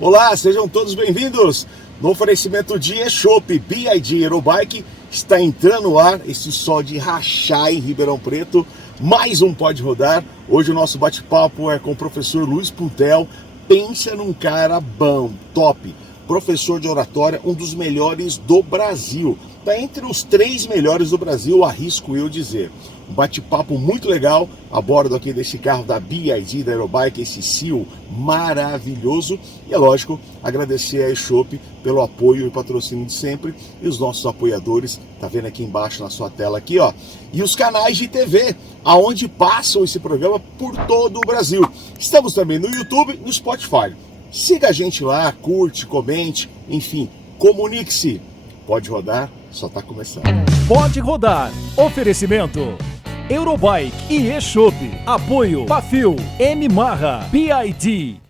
Olá, sejam todos bem-vindos! No oferecimento de eShop, BYD Aerobike, está entrando no ar esse sol de rachar em Ribeirão Preto. Mais um Pode Rodar. Hoje o nosso bate-papo é com o professor Luiz Puntel. Pensa num cara bom, top. Professor de oratória, um dos melhores do Brasil. Está entre os 3 melhores do Brasil, arrisco eu dizer. Um bate-papo muito legal a bordo aqui desse carro da BYD, da Aerobike, esse Seal maravilhoso. E é lógico, agradecer a eShop pelo apoio e patrocínio de sempre. E os nossos apoiadores, tá vendo aqui embaixo na sua tela aqui, ó. E os canais de TV, aonde passam esse programa por todo o Brasil. Estamos também no YouTube e no Spotify. Siga a gente lá, curte, comente, enfim, comunique-se. Pode rodar, só está começando. Pode rodar. Oferecimento Eurobike e eShop. Apoio Pafil, M-Marra, BYD.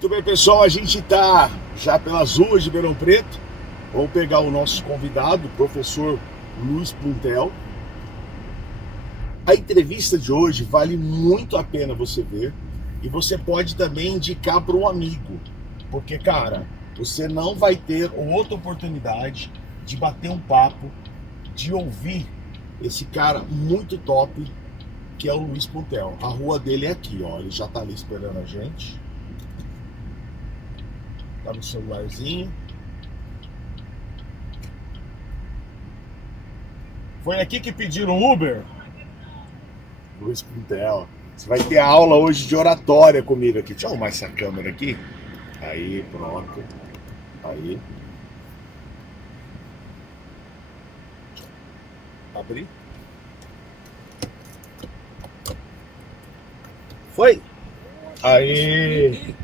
Muito bem, pessoal, a gente está já pelas ruas de Ribeirão Preto. Vamos pegar o nosso convidado, o professor Luiz Puntel. A entrevista de hoje vale muito a pena você ver e você pode também indicar para um amigo, porque, cara, você não vai ter outra oportunidade de bater um papo, de ouvir esse cara muito top, que é o Luiz Puntel. A rua dele é aqui, ó, ele já está ali esperando a gente. Tá no celularzinho. Foi aqui que pediram Uber? Luiz Puntel. Você vai ter aula hoje de oratória comigo aqui. Deixa eu arrumar essa câmera aqui. Aí, pronto. Aí. Abri. Foi? Aí.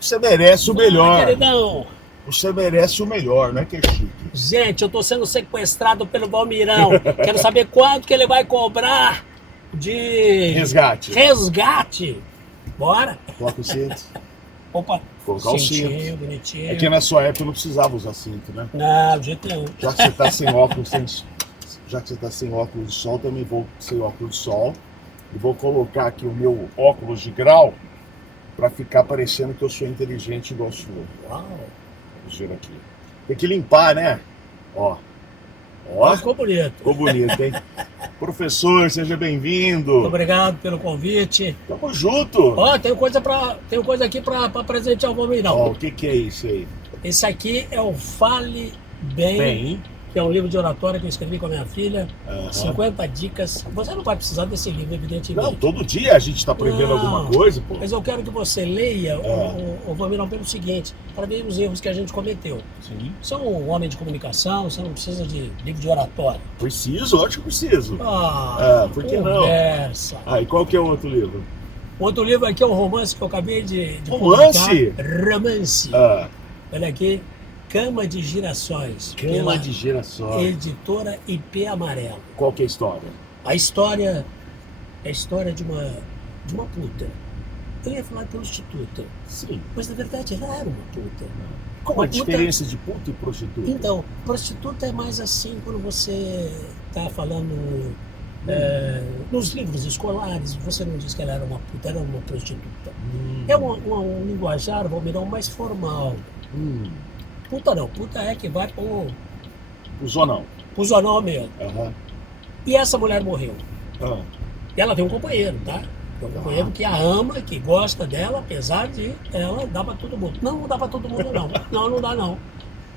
Você merece o melhor. Queridão. Você merece o melhor, não é que é chique? Gente, eu tô sendo sequestrado pelo Valmirão. Quero saber quanto que ele vai cobrar de resgate. Bora? Coloca o cinto. Opa. Colocar o Cintinho, cinto. bonitinho. É que na sua época não precisava usar cinto, né? Não, de jeito nenhum. Já que você tá sem óculos, já que você tá sem óculos de sol, também vou sem óculos de sol. E vou colocar aqui o meu óculos de grau para ficar parecendo que eu sou inteligente igual o senhor. Uau. Vamos ver aqui. Tem que limpar, né? Ó. Ó. Ficou bonito. Ficou bonito, hein? Professor, seja bem-vindo. Muito obrigado pelo convite. Tamo junto. Ó, tenho coisa aqui pra presentear o Valmirão. Ó, o que é isso aí? Esse aqui é o Fale Bem, que é um livro de oratória que eu escrevi com a minha filha. 50 dicas. Você não vai precisar desse livro, evidentemente. Não, todo dia a gente está aprendendo alguma coisa, pô. Mas eu quero que você leia o Valmirão pelo seguinte, para ver os erros que a gente cometeu. Sim. Você é um homem de comunicação, você não precisa de livro de oratória. Preciso, lógico que preciso. Por que conversa. não? E qual que é o outro livro? O outro livro aqui é um romance que eu acabei de Romance? publicar. Romance. Olha aqui. Cama de Girassóis. Cama de Girassóis. Editora IP Amarelo. Qual que é a história? A história é a história de uma puta. Eu ia falar de prostituta. Sim. Mas na verdade ela era uma puta. Qual a diferença de puta e prostituta? Então, prostituta é mais assim quando você está falando nos livros escolares, você não diz que ela era uma puta, ela era uma prostituta. É um linguajar, Valmirão, mais formal. Puta não, puta é que vai pro zonão. Pro zonão mesmo. E essa mulher morreu. E ela tem um companheiro, tá? Tem um companheiro que a ama, que gosta dela, apesar de ela dar pra todo mundo. Não dá pra todo mundo, não. Não dá, não.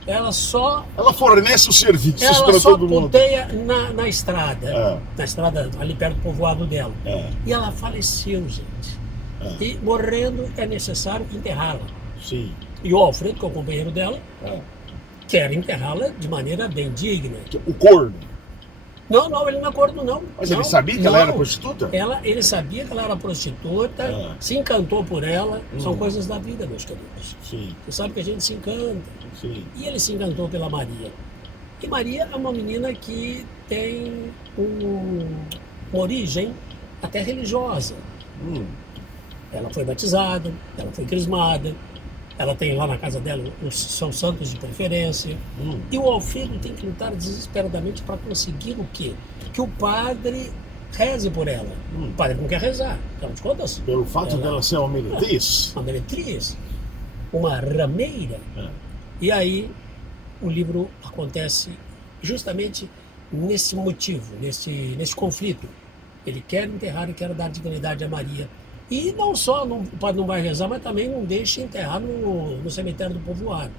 Ela só... Ela fornece os serviços para todo mundo. Ela só puteia na estrada. Na estrada ali perto do povoado dela. E ela faleceu, gente. E morrendo é necessário enterrá-la. Sim. E o Alfredo, que é o companheiro dela, quer enterrá-la de maneira bem digna. O corno. Não, ele não é corno, não. Mas não, ele sabia que ela era prostituta? Ele sabia que ela era prostituta, se encantou por ela. São coisas da vida, meus queridos. Sim. Você sabe que a gente se encanta. Sim. E ele se encantou pela Maria. E Maria é uma menina que tem uma origem até religiosa. Ela foi batizada, ela foi crismada, ela tem lá na casa dela os São Santos de preferência. E o Alfredo tem que lutar desesperadamente para conseguir o quê? Que o padre reze por ela. O padre não quer rezar, afinal de contas. Pelo fato dela ser uma meretriz? Uma meretriz, uma rameira. E aí o livro acontece justamente nesse motivo, nesse conflito. Ele quer enterrar e quer dar dignidade a Maria. E não só o padre não vai rezar, mas também não deixa enterrar no cemitério do povoado.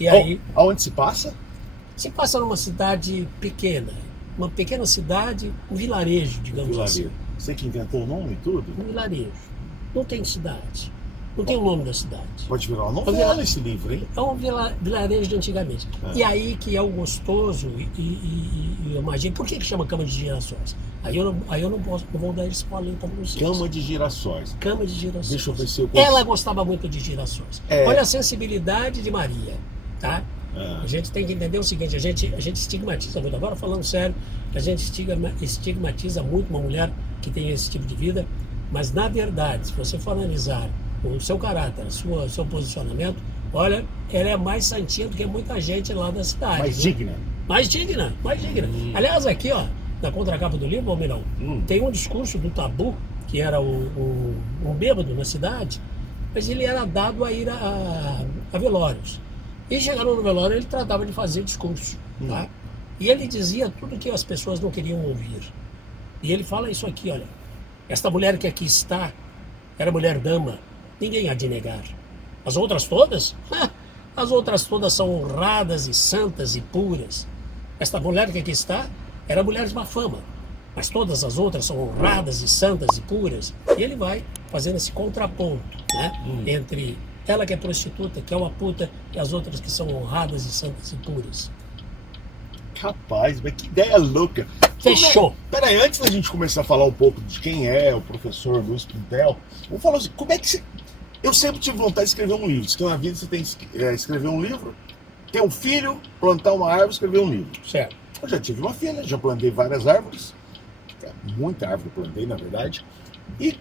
E aí, aonde se passa? Se passa numa cidade pequena, uma pequena cidade, um vilarejo, digamos assim. Você que inventou o nome e tudo? Um vilarejo. Não tem cidade. Não tem o nome da cidade. Pode virar uma novela esse livro, hein? É um vilarejo de antigamente. E aí que é o gostoso e eu imagino. Por que chama Cama de Girassóis? Aí eu não vou dar spoiler para vocês. Cama de Girassóis. Cama de Girassóis. Deixa eu ver se eu consigo. Ela gostava muito de girassóis. Olha a sensibilidade de Maria, tá? A gente tem que entender o seguinte, a gente estigmatiza muito. Agora falando sério, a gente estigmatiza muito uma mulher que tem esse tipo de vida, mas na verdade, se você for analisar o seu caráter, o seu posicionamento, olha, ela é mais santinha do que muita gente lá da cidade. Mais digna. Mais digna. Aliás, aqui, ó, na contracapa do livro, Almirão, tem um discurso do Tabu, que era um bêbado na cidade, mas ele era dado a ir a velórios. E chegando no velório, ele tratava de fazer discurso, tá? E ele dizia tudo que as pessoas não queriam ouvir. E ele fala isso aqui, olha, esta mulher que aqui está, era mulher dama, ninguém há de negar. As outras todas? As outras todas são honradas e santas e puras. Esta mulher que aqui está era mulher de má fama, mas todas as outras são honradas e santas e puras. E ele vai fazendo esse contraponto, né? Entre ela que é prostituta, que é uma puta, e as outras que são honradas e santas e puras. Rapaz, mas que ideia louca. Fechou. Peraí, antes da gente começar a falar um pouco de quem é o professor Luiz Pintel, vamos falar assim, como é que você... Eu sempre tive vontade de escrever um livro. Diz que na vida você tem que escrever um livro, ter um filho, plantar uma árvore, escrever um livro. Certo. Eu já tive uma filha, já plantei várias árvores, muita árvore plantei, na verdade, e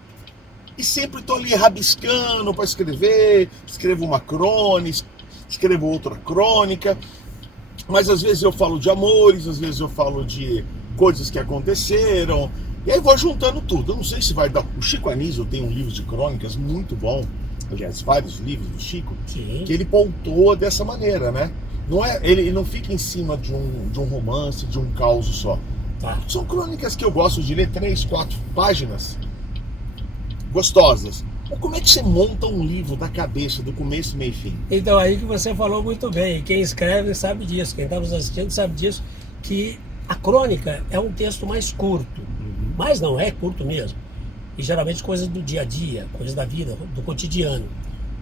sempre estou ali rabiscando para escrever, escrevo uma crônica, escrevo outra crônica, mas às vezes eu falo de amores, às vezes eu falo de coisas que aconteceram, e aí vou juntando tudo. Eu não sei se vai dar... O Chico Anísio tem um livro de crônicas muito bom, aliás, vários livros do Chico, Sim. que ele pontua dessa maneira, né? Não é, ele não fica em cima de um romance, de um caos só. Tá. São crônicas que eu gosto de ler, 3, 4 páginas gostosas. Mas como é que você monta um livro da cabeça, do começo, meio e fim? Então, aí que você falou muito bem. Quem escreve sabe disso, quem está nos assistindo sabe disso, que a crônica é um texto mais curto. Mas não é curto mesmo. E geralmente coisas do dia a dia, coisas da vida, do cotidiano.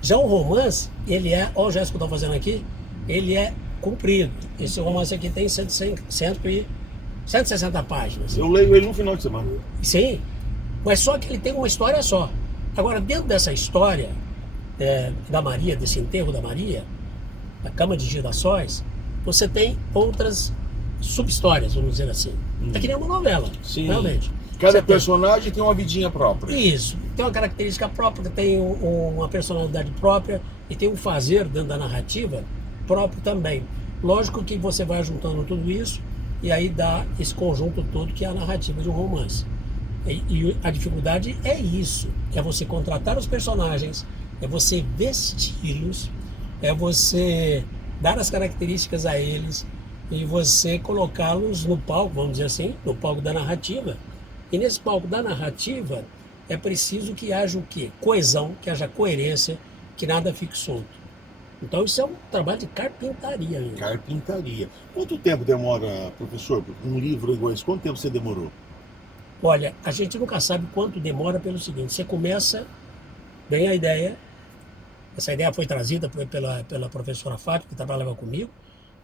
Já o romance, ele é, olha o gesto que eu estou fazendo aqui, ele é comprido. Esse romance aqui tem 160 páginas. Eu leio ele no final de semana. Sim, mas só que ele tem uma história só. Agora, dentro dessa história da Maria, desse enterro da Maria, da Cama de Girassóis, você tem outras sub-histórias, vamos dizer assim. É que nem uma novela, Sim. realmente. Cada Você personagem tem uma vidinha própria. Isso, tem uma característica própria, tem uma personalidade própria e tem um fazer dentro da narrativa próprio também. Lógico que você vai juntando tudo isso e aí dá esse conjunto todo que é a narrativa de um romance. E a dificuldade é isso, é você contratar os personagens, é você vesti-los, é você dar as características a eles e você colocá-los no palco, vamos dizer assim, no palco da narrativa. E nesse palco da narrativa é preciso que haja o quê? Coesão, que haja coerência, que nada fique solto. Então isso é um trabalho de carpintaria mesmo. Carpintaria. Quanto tempo demora, professor, um livro igual esse? Quanto tempo você demorou? Olha, a gente nunca sabe quanto demora pelo seguinte, você começa bem a ideia. Essa ideia foi trazida pela professora Fátima, que trabalhava comigo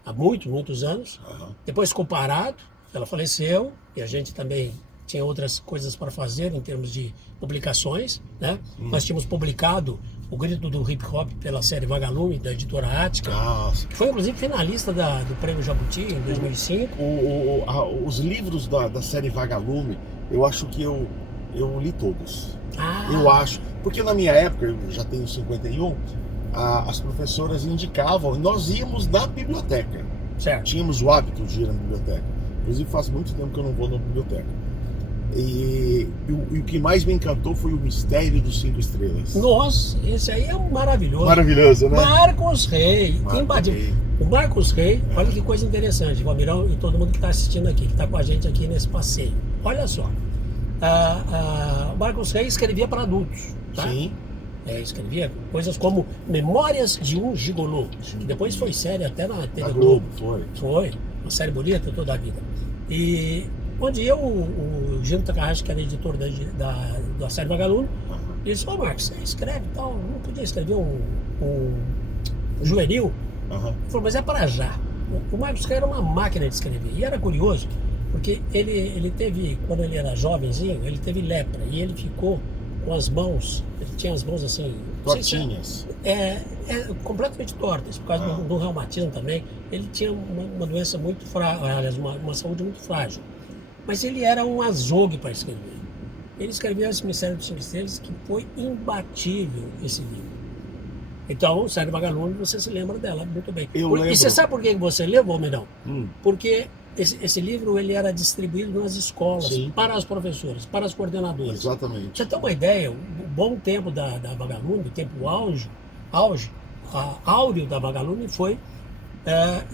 há muitos anos. Aham. Depois ficou parado, ela faleceu, e a gente também tinha outras coisas para fazer em termos de publicações, né? Nós tínhamos publicado O Grito do Hip Hop pela série Vagalume, da editora Ática, Nossa. que foi inclusive finalista do Prêmio Jabuti em 2005. Os livros da série Vagalume, eu acho que eu li todos. Ah, Eu acho. Porque na minha época, eu já tenho 51, as professoras indicavam, e nós íamos na biblioteca. certo. Tínhamos o hábito de ir na biblioteca. Inclusive faz muito tempo que eu não vou na biblioteca. E o que mais me encantou foi o Mistério dos 5 Estrelas. Nossa, esse aí é um maravilhoso. Maravilhoso, né? Marcos Rey, Marcos imbatível. Rey. O Marcos Rey, olha que coisa interessante, Valmirão e todo mundo que está assistindo aqui, que está com a gente aqui nesse passeio. Olha só, o Marcos Rey escrevia para adultos, tá? Sim. Escrevia coisas como Memórias de um Gigolô, que depois foi série até na TV A Globo. Globo, foi. Foi, uma série bonita toda a vida. E onde o Gino Takahashi, que era editor da série Vagalume, Aham. ele disse: ô Marcos, você escreve e tal, não podia escrever um juvenil? Aham. Ele falou: mas é para já. O Marcos Rey era uma máquina de escrever. E era curioso, porque ele teve, quando ele era jovenzinho, ele teve lepra. E ele ficou com as mãos, ele tinha as mãos assim... não sei se Tortinhas. completamente tortas, por causa do reumatismo também. Ele tinha uma doença muito frágil, aliás, uma saúde muito frágil. Mas ele era um azogue para escrever. Ele escreveu esse Mistério dos 5 Estrelas, que foi imbatível esse livro. Então, o Série Vagalume, você se lembra dela muito bem. Eu lembro. E você sabe por que você levou, Mirão? Hum. Porque esse livro ele era distribuído nas escolas, Sim. para as professoras, para os coordenadores. Exatamente. Pra você ter uma ideia, o bom tempo da Vagalume, o tempo áureo da Vagalume foi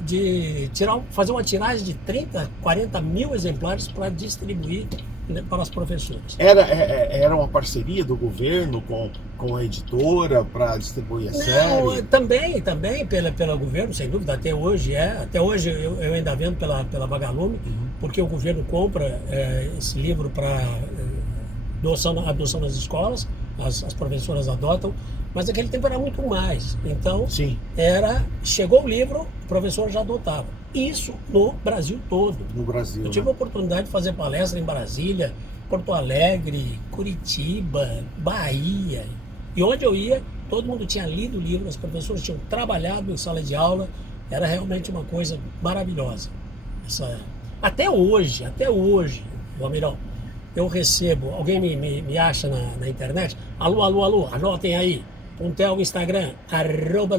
de fazer uma tiragem de 30, 40 mil exemplares para distribuir, né, para as professoras. Era uma parceria do governo com a editora para distribuir a Não, série? também pelo governo, sem dúvida, até hoje eu ainda vendo pela Vagalume, porque o governo compra esse livro para adoção nas escolas, as professoras adotam, mas naquele tempo era muito mais. Então, Sim. chegou o livro, o professor já adotava. Isso no Brasil todo. No Brasil. Eu tive a oportunidade de fazer palestra em Brasília, Porto Alegre, Curitiba, Bahia. E onde eu ia, todo mundo tinha lido o livro, as professoras tinham trabalhado em sala de aula. Era realmente uma coisa maravilhosa. Até hoje, Almirão, eu recebo, alguém me acha na internet, alô, anotem aí, Puntel, Instagram,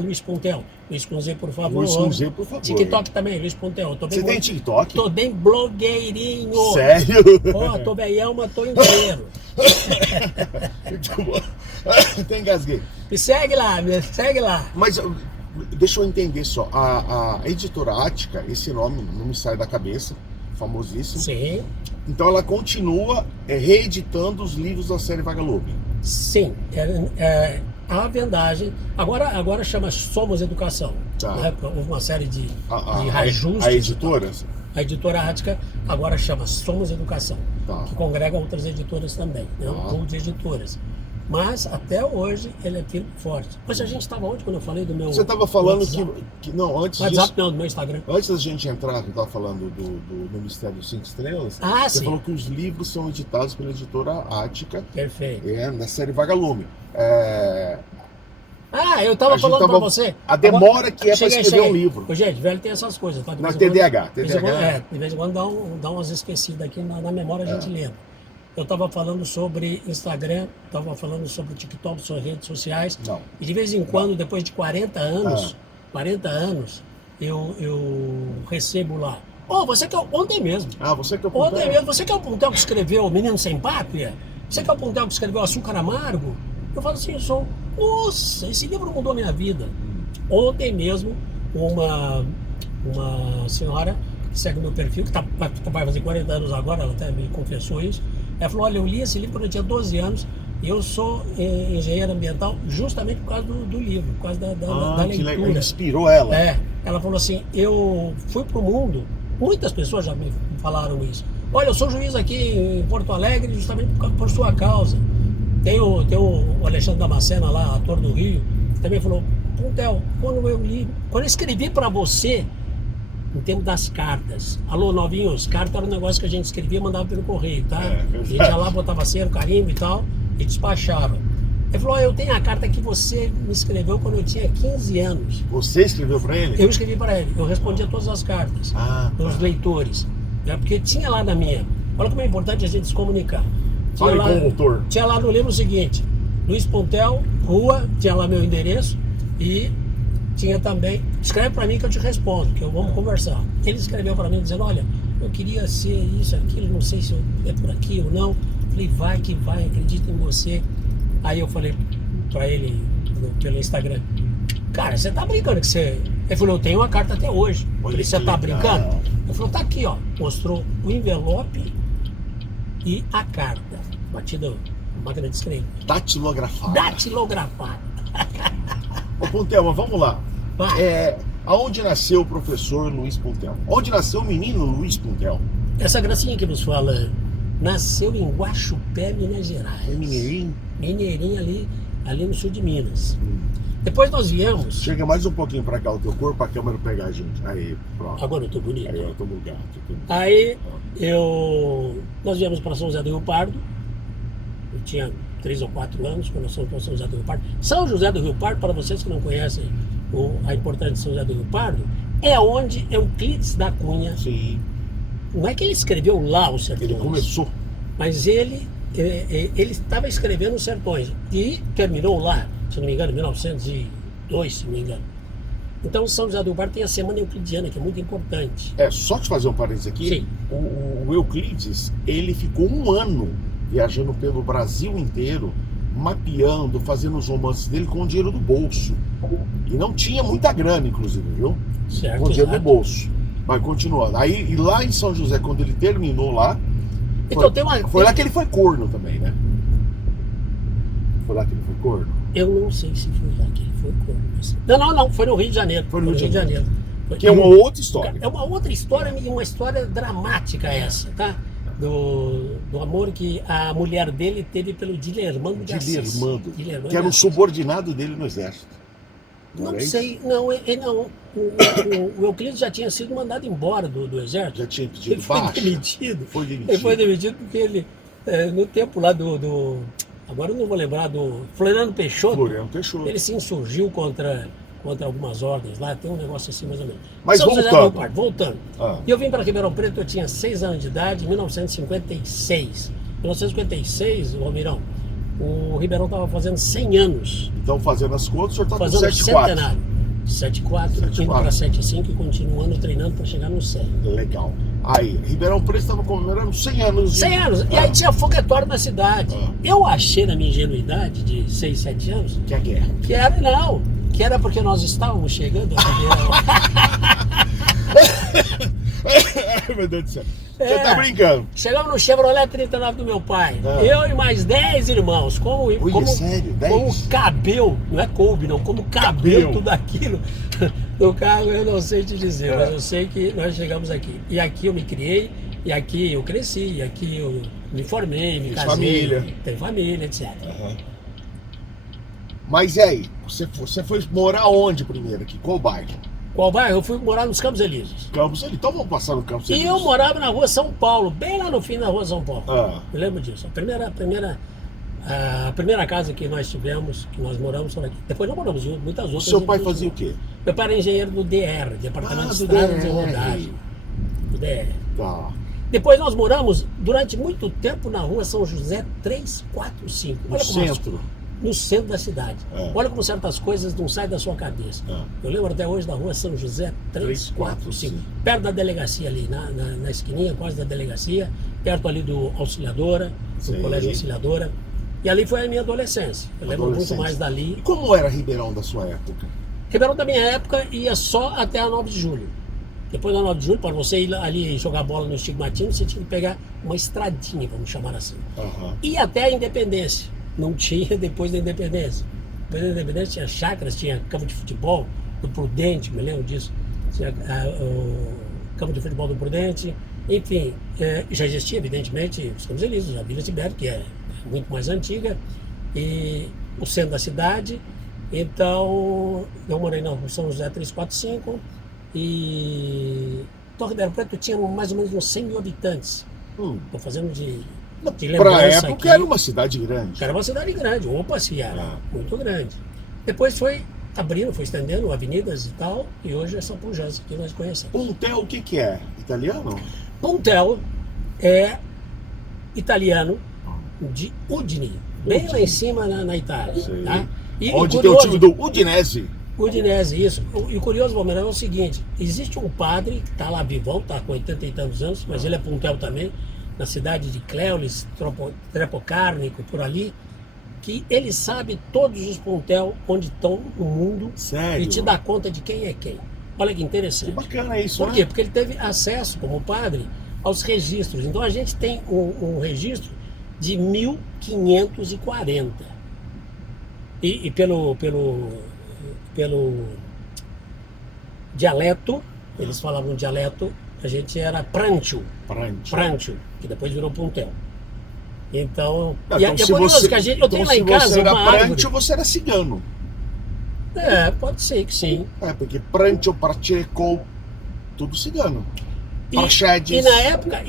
@LuizPuntel, Luiz com Z, por favor. Luiz com Z, por favor. TikTok também, Luiz Puntel. Você tem TikTok? Tô bem blogueirinho. Sério? Ó, tô veião, mas tô inteiro. Muito bom. Até engasguei. Me segue lá. Mas deixa eu entender só. A editora Ática, esse nome não me sai da cabeça, famosíssimo. Sim, Então ela continua reeditando os livros da série Vagalume. sim. A vendagem, agora chama Somos Educação. Tá. Né? Houve uma série de A reajustes. editora? A editora Ática agora chama Somos Educação, Tá. que congrega outras editoras também, né? Um Tá. pool de editoras. Mas até hoje ele é firme e forte. Mas a gente estava onde quando eu falei do meu... Você estava falando WhatsApp? que não, antes WhatsApp disso, não, do meu Instagram. antes da gente entrar, que eu estava falando do Mistério dos 5 Estrelas, Ah, você sim. falou que os livros são editados pela editora Ática, Perfeito. da série Vagalume. Eu estava falando para você. A demora que é para escrever um livro. Ô, gente, velho tem essas coisas. Tá? De Não, vez em quando- TDAH. De vez em quando dá umas esquecidas aqui na memória, a gente lembra. Eu estava falando sobre Instagram, estava falando sobre TikTok, sobre redes sociais. Não. E de vez em quando, depois de 40 anos, eu recebo lá. Você que é ontem mesmo. Você que é o Ontem Puntel? mesmo, você que é o Puntel que escreveu O Menino Sem Pátria? Você que é o Puntel que escreveu Açúcar Amargo? Eu falo assim, nossa, esse livro mudou minha vida. Ontem mesmo, uma senhora que segue o meu perfil, que vai fazer 40 anos agora, ela até me confessou isso, ela falou: olha, eu li esse livro quando eu tinha 12 anos e eu sou engenheira ambiental justamente por causa do livro, por causa da Que legal. leitura. Inspirou ela. Ela falou assim, eu fui pro mundo, muitas pessoas já me falaram isso. Olha, eu sou juiz aqui em Porto Alegre justamente por sua causa. Tem o Alexandre Damasceno lá, ator do Rio, também falou, Puntel, quando eu escrevi para você, no tempo das cartas, alô novinhos, carta era um negócio que a gente escrevia e mandava pelo correio, tá? A gente ia lá, botava selo, carimbo e tal, e despachava. Ele falou, eu tenho a carta que você me escreveu quando eu tinha 15 anos. Você escreveu para ele? Eu escrevi para ele, eu respondia todas as cartas dos leitores, né? Porque tinha lá na minha, olha como é importante a gente se comunicar. Fale com o autor. Tinha lá no livro o seguinte, Luiz Puntel, rua, tinha lá meu endereço e tinha também, escreve para mim que eu te respondo, que vamos conversar. Ele escreveu para mim dizendo, olha, eu queria ser isso, aquilo, não sei se é por aqui ou não. Falei, vai que vai, acredito em você. Aí eu falei para ele pelo Instagram, cara, você tá brincando que você... Ele falou, eu tenho uma carta até hoje. Eu falei, você tá brincando? Ele falou, tá aqui, ó. Mostrou o envelope e a carta, batida máquina de escrever. Datilografado. Datilografado. Ô Puntel, mas vamos lá. Vai. Aonde nasceu o professor Luiz Puntel? Onde nasceu o menino Luiz Puntel? Essa gracinha que nos fala nasceu em Guaxupé, Minas Gerais. É mineirinho? Mineirinho ali no sul de Minas. Depois nós viemos... Chega mais um pouquinho pra cá o teu corpo, a câmera pegar a gente. Aí, pronto. Agora eu tô bonito. Aí eu tô no gato. Aí nós viemos para São José do Rio Pardo. Eu tinha 3 ou 4 anos quando nós fomos para São José do Rio Pardo. São José do Rio Pardo, para vocês que não conhecem a importância de São José do Rio Pardo, é onde Euclides da Cunha... Sim. Não é que ele escreveu lá os Sertões. Ele começou. Mas ele estava escrevendo os Sertões e terminou lá, se não me engano, em 1902, se não me engano. Então São José do Rio Pardo tem a Semana Euclidiana, que é muito importante. Só te fazer um parênteses aqui. Sim. O Euclides, ele ficou 1 ano viajando pelo Brasil inteiro, mapeando, fazendo os romances dele com o dinheiro do bolso. E não tinha muita grana, inclusive, viu? Certo, com o dinheiro do exato. bolso. Mas continuando. Aí, e lá em São José, quando ele terminou lá, Então, foi lá que ele foi corno também, né? Foi lá que ele foi corno? Eu não sei se foi lá que ele foi corno. Não, foi no Rio de Janeiro. Foi no Rio de Janeiro. Que é uma outra história. É uma outra história e uma história dramática essa, tá? Do amor que a mulher dele teve pelo Dilermando de Assis. Dilermando, Dilermando que era de um Assis. subordinado dele no exército. Não era isso? sei, não. O Euclides já tinha sido mandado embora do exército. Já tinha pedido Ele foi baixa. demitido. Foi demitido. Ele foi demitido porque ele, no tempo lá agora eu não vou lembrar, do Floriano Peixoto, Floriano Peixoto. ele se insurgiu contra algumas ordens lá, tem um negócio assim mais ou menos. Mas São José do voltando. Rio Pardo, voltando. Ah. E eu vim para Ribeirão Preto, eu tinha 6 anos de idade, em 1956. Em 1956, Romirão, o Ribeirão estava fazendo 100 anos. Então, fazendo as contas, o senhor está com Fazendo 7,4. centenário. 7,4, indo para 7,5 e continuando treinando para chegar no 100. Legal. Aí, Ribeirão Preto estava comemorando 100 anos. 100 anos. E aí tinha foguetório na cidade. Ah. Eu achei na minha ingenuidade de 6, 7 anos Que é a guerra. que era porque nós estávamos chegando a Ribeirão. Ai, meu Deus do céu. Você tá brincando. Chegamos no Chevrolet 39 do meu pai. Ah. Eu e mais 10 irmãos. Como sério? 10? Como cabeu, não é coube não, como cabeu Cabeu. tudo aquilo no carro, eu não sei te dizer, É. mas eu sei que nós chegamos aqui. E aqui eu me criei, e aqui eu cresci, e aqui eu me formei, me Fiz casei, família. tenho família, etc. Aham. Mas e aí? Você foi morar onde primeiro aqui? Qual bairro? Qual bairro? Eu fui morar nos Campos Elíseos. Campos Elíseos. Então vamos passar no Campos E Elíseos. eu morava na rua São Paulo, bem lá no fim da rua São Paulo. Ah. Eu lembro disso. A primeira casa que nós tivemos, que nós moramos, foi aqui. Depois nós moramos em muitas O outras. seu pai inclusive. fazia o quê? Meu pai era engenheiro do DR, Departamento de do Estradas DR. e Rodagem. Do DR. Tá. Depois nós moramos durante muito tempo na rua São José 345. No centro. No centro da cidade. É. Olha como certas coisas não saem da sua cabeça. É. Eu lembro até hoje da rua São José 345. 345. Perto da delegacia ali, na esquininha, quase da delegacia. Perto ali do Auxiliadora, do Sei. Colégio Auxiliadora. E ali foi a minha adolescência. Eu lembro muito Adolescência. mais dali. E como era Ribeirão da sua época? Ribeirão da minha época ia só até a 9 de julho. Depois da 9 de julho, para você ir ali jogar bola no Estigmatino, você tinha que pegar uma estradinha, vamos chamar assim. Aham. E até a Independência. Não tinha depois da Independência. Depois da Independência tinha chácaras, tinha campo de futebol do Prudente, me lembro disso. Tinha o campo de futebol do Prudente. Enfim, já existia, evidentemente, os Campos Elíseos, a Vila Tibério, que é muito mais antiga. e o centro da cidade. Então, eu morei na São José 345 e Torre do Preto tinha mais ou menos uns 100 mil habitantes. Estou fazendo de Para a lembrança época aqui. era uma cidade grande. Era uma cidade grande, opa, se era muito grande. Depois foi abrindo, foi estendendo avenidas e tal, e hoje é essa pujança que nós conhecemos. Puntel, o que é? Italiano? Puntel é italiano de Udine, bem lá em cima na Itália. Tá? E onde tem o time do Udinese. Udinese, isso. E o curioso, Palmeiras, é o seguinte: existe um padre que está lá vivão, está com 80 e tantos anos, mas ele é puntel também, na cidade de Cléulis, Trepocárnico, por ali, que ele sabe todos os puntel onde estão no mundo. Sério? E te dá conta de quem é quem. Olha que interessante. Que bacana isso, Por quê? Porque ele teve acesso, como padre, aos registros. Então a gente tem um registro de 1540. E pelo dialeto, eles falavam dialeto, a gente era Prancho, que depois virou Puntel. Então, então é curioso que a gente, eu tenho lá em casa uma árvore. Prancho, você era cigano. Pode ser que sim. Porque Prancho, Pacheco, tudo cigano. E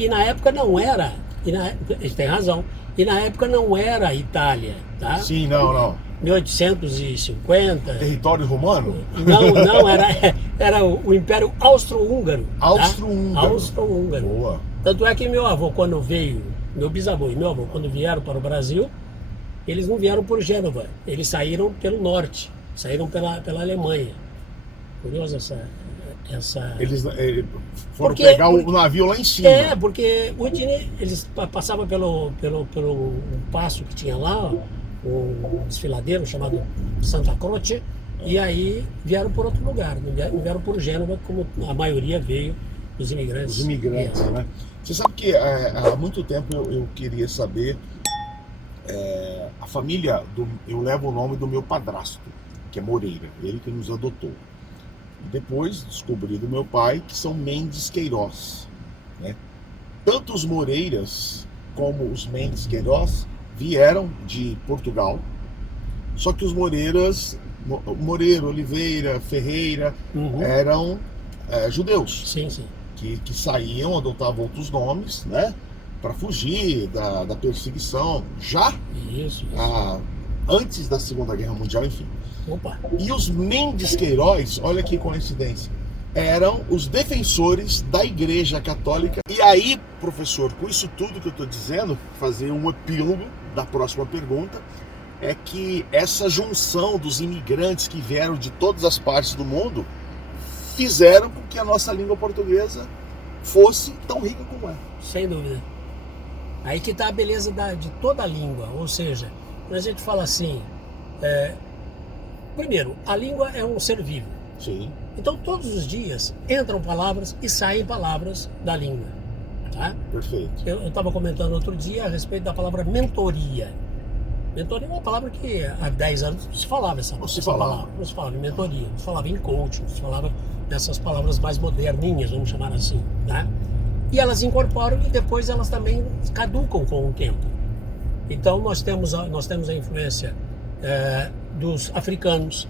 na época não era, ele tem razão, e na época não era Itália, tá? Sim, não. 1850. Território romano? Não, era o Império Austro-Húngaro. Austro-Húngaro. Boa. Tanto é que meu avô, quando veio, meu bisavô e meu avô, quando vieram para o Brasil, eles não vieram por Gênova, eles saíram pelo norte, saíram pela Alemanha. Curioso essa... Eles foram pegar o navio lá em cima. Porque Udine, eles passavam pelo passo que tinha lá, um desfiladeiro chamado Santa Croce, e aí vieram por outro lugar, não vieram por Gênova, como a maioria veio dos imigrantes. Os imigrantes, né? Você sabe que há muito tempo eu queria saber, a família, eu levo o nome do meu padrasto, que é Moreira, ele que nos adotou. E depois descobri do meu pai que são Mendes Queiroz, né? Tanto os Moreiras como os Mendes Queiroz vieram de Portugal, só que os Moreiras, Moreira, Oliveira, Ferreira, eram judeus. Sim. Que saíam, adotavam outros nomes, né? Para fugir da perseguição, Isso. Antes da Segunda Guerra Mundial, enfim. Opa. E os Mendes Queiroz, olha que coincidência, eram os defensores da Igreja Católica. E aí, professor, com isso tudo que eu estou dizendo, fazer um epílogo da próxima pergunta, é que essa junção dos imigrantes que vieram de todas as partes do mundo fizeram com que a nossa língua portuguesa fosse tão rica como é. Sem dúvida. Aí que está a beleza de toda a língua, ou seja, quando a gente fala assim, primeiro, a língua é um ser vivo. Sim. Então todos os dias entram palavras e saem palavras da língua. Tá? Perfeito. Eu estava comentando outro dia a respeito da palavra mentoria. Mentoria é uma palavra que há 10 anos não se falava palavra. Não se falava em mentoria, não se falava em coaching, não se falava dessas palavras mais moderninhas, vamos chamar assim. Tá? E elas incorporam e depois elas também caducam com o tempo. Então nós temos a influência dos africanos,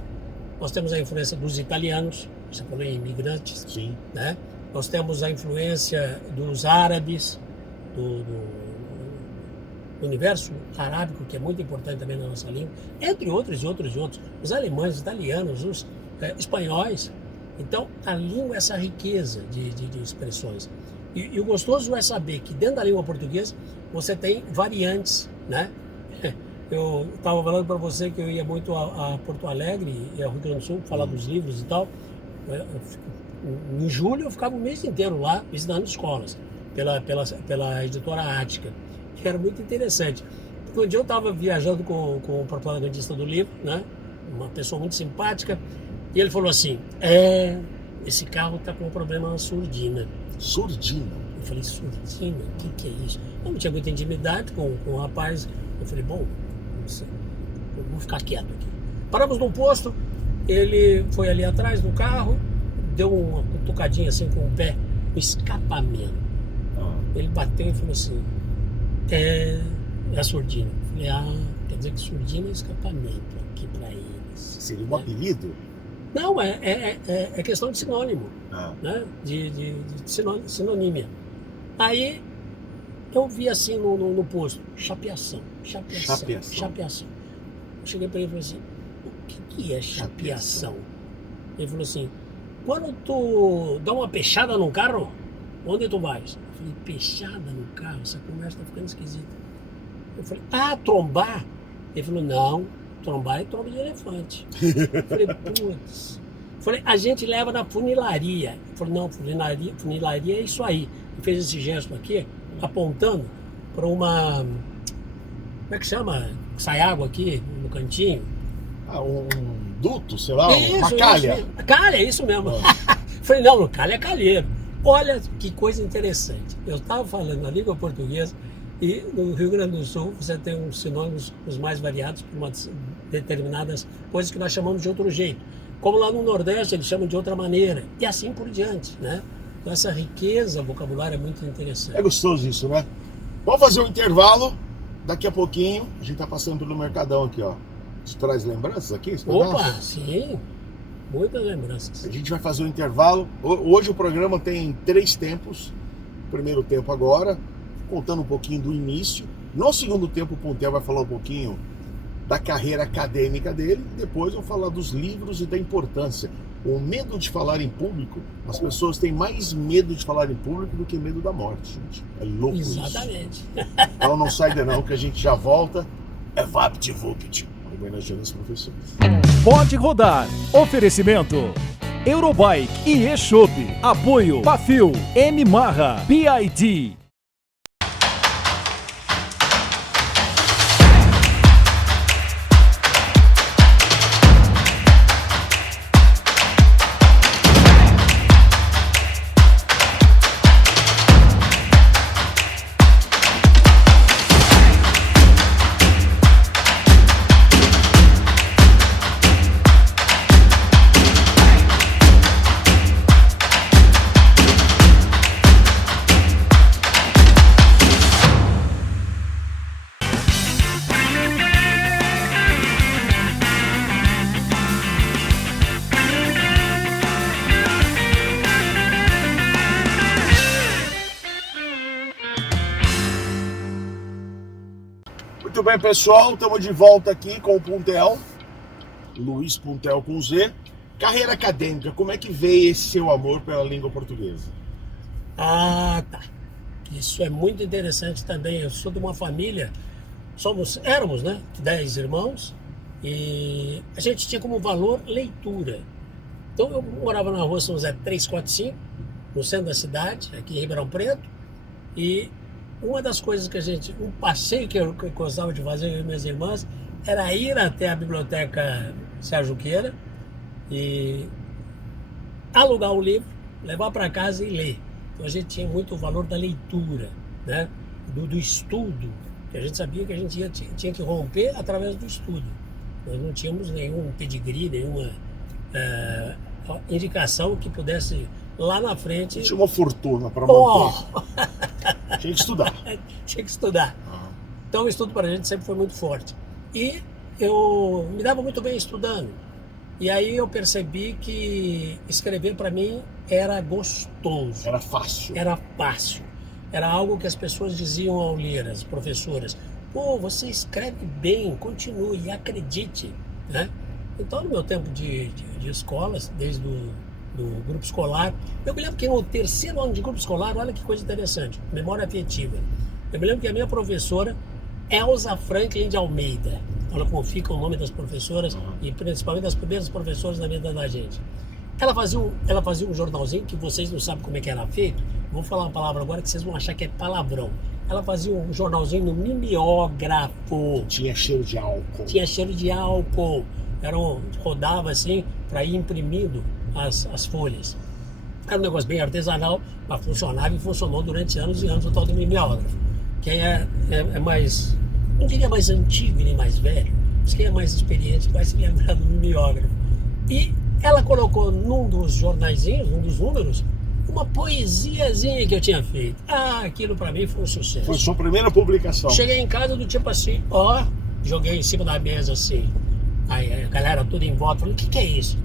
nós temos a influência dos italianos, você falou em imigrantes. Sim. Né? Nós temos a influência dos árabes, do universo arábico, que é muito importante também na nossa língua, entre outros e outros. Os alemães, os italianos, os espanhóis. Então, a língua é essa riqueza de expressões. E o gostoso é saber que dentro da língua portuguesa você tem variantes, né? Eu estava falando para você que eu ia muito a Porto Alegre e ao Rio Grande do Sul falar dos livros e tal. Em julho eu ficava o mês inteiro lá visitando escolas pela editora Ática, que era muito interessante. Porque um dia eu estava viajando com o propagandista do livro, né? Uma pessoa muito simpática, e ele falou assim: esse carro está com um problema na surdina. Surdina? Eu falei: surdina? O que é isso? Eu não tinha muita intimidade com o rapaz. Eu falei: bom, eu vou ficar quieto aqui. Paramos num posto, ele foi ali atrás do carro, deu uma tocadinha assim com o pé no escapamento. Ele bateu e falou assim: é a surdina. Eu falei: quer dizer que surdina é escapamento aqui para eles. Seria um apelido? Não, é questão de sinônimo, Ah. né? De sinonímia. Aí eu vi assim no posto, chapeação. Eu cheguei para ele e falei assim, o que é chapeação? Ele falou assim, quando tu dá uma peixada no carro, onde tu vais? Eu falei, peixada no carro? Essa conversa tá ficando esquisita. Eu falei, trombar? Ele falou, não, trombar é tromba de elefante. Eu falei, putz. Falei, a gente leva na funilaria. Ele falou, não, funilaria é isso aí. Ele fez esse gesto aqui, apontando para uma... Como é que chama? Sai água aqui no cantinho. Um duto, sei lá, uma calha. Isso, calha, isso mesmo. Falei, não, calha é calheiro. Olha que coisa interessante. Eu estava falando na língua portuguesa e no Rio Grande do Sul você tem uns sinônimos os mais variados por determinadas coisas que nós chamamos de outro jeito. Como lá no Nordeste eles chamam de outra maneira. E assim por diante, né? Então essa riqueza vocabulária é muito interessante. É gostoso isso, né? Vamos fazer um intervalo. Daqui a pouquinho, a gente tá passando pelo Mercadão aqui, ó. Você traz lembranças aqui? Opa, sim. Muitas lembranças. A gente vai fazer um intervalo. Hoje o programa tem 3 tempos. Primeiro tempo agora, contando um pouquinho do início. No segundo tempo, o Puntel vai falar um pouquinho da carreira acadêmica dele. Depois eu vou falar dos livros e da importância. O medo de falar em público, as pessoas têm mais medo de falar em público do que medo da morte, gente. É louco Exatamente. isso. Então não sai daí não, que a gente já volta. É VaptVupt, homenageando os professores. Pode rodar. Oferecimento Eurobike e eShop. Apoio Pafil, M-Marra, BID. Muito bem, pessoal, estamos de volta aqui com o Puntel, Luiz Puntel com Z. Carreira acadêmica, como é que veio esse seu amor pela língua portuguesa? Tá. Isso é muito interessante também. Eu sou de uma família, éramos, né, 10 irmãos, e a gente tinha como valor leitura. Então eu morava na rua São José 345, no centro da cidade, aqui em Ribeirão Preto, e uma das coisas um passeio que eu gostava de fazer eu e minhas irmãs, era ir até a biblioteca Sérgio Queira e alugar um livro, levar para casa e ler. Então a gente tinha muito o valor da leitura, né? Do estudo, que a gente sabia que a gente tinha que romper através do estudo. Nós não tínhamos nenhum pedigree, nenhuma indicação que pudesse lá na frente... Tinha uma fortuna para manter. Tinha que estudar. Tinha que estudar. Então o estudo para a gente sempre foi muito forte. E eu me dava muito bem estudando. E aí eu percebi que escrever para mim era gostoso. Era fácil. Era fácil. Era algo que as pessoas diziam ao ler, as professoras. Pô, você escreve bem, continue, acredite. Né? Então no meu tempo de escolas, desde do grupo escolar, eu me lembro que no 3º ano de grupo escolar, olha que coisa interessante, memória afetiva. Eu me lembro que a minha professora, Elza Franklin de Almeida, olha como fica o nome das professoras e principalmente das primeiras professoras da vida da gente. Ela fazia um jornalzinho que vocês não sabem como é que era feito. Vou falar uma palavra agora que vocês vão achar que é palavrão. Ela fazia um jornalzinho no mimeógrafo. Tinha cheiro de álcool. Rodava assim para ir imprimindo as folhas. Era um negócio bem artesanal, mas funcionava e funcionou durante anos e anos o tal do mimeógrafo. Quem é mais, não diria mais antigo nem mais velho, mas quem é mais experiente vai se lembrar do mimeógrafo. E ela colocou num dos jornaizinhos, num dos números, uma poesiazinha que eu tinha feito. Aquilo para mim foi um sucesso. Foi sua primeira publicação. Cheguei em casa do tipo assim, joguei em cima da mesa assim. Aí a galera toda em volta falou, o que é isso?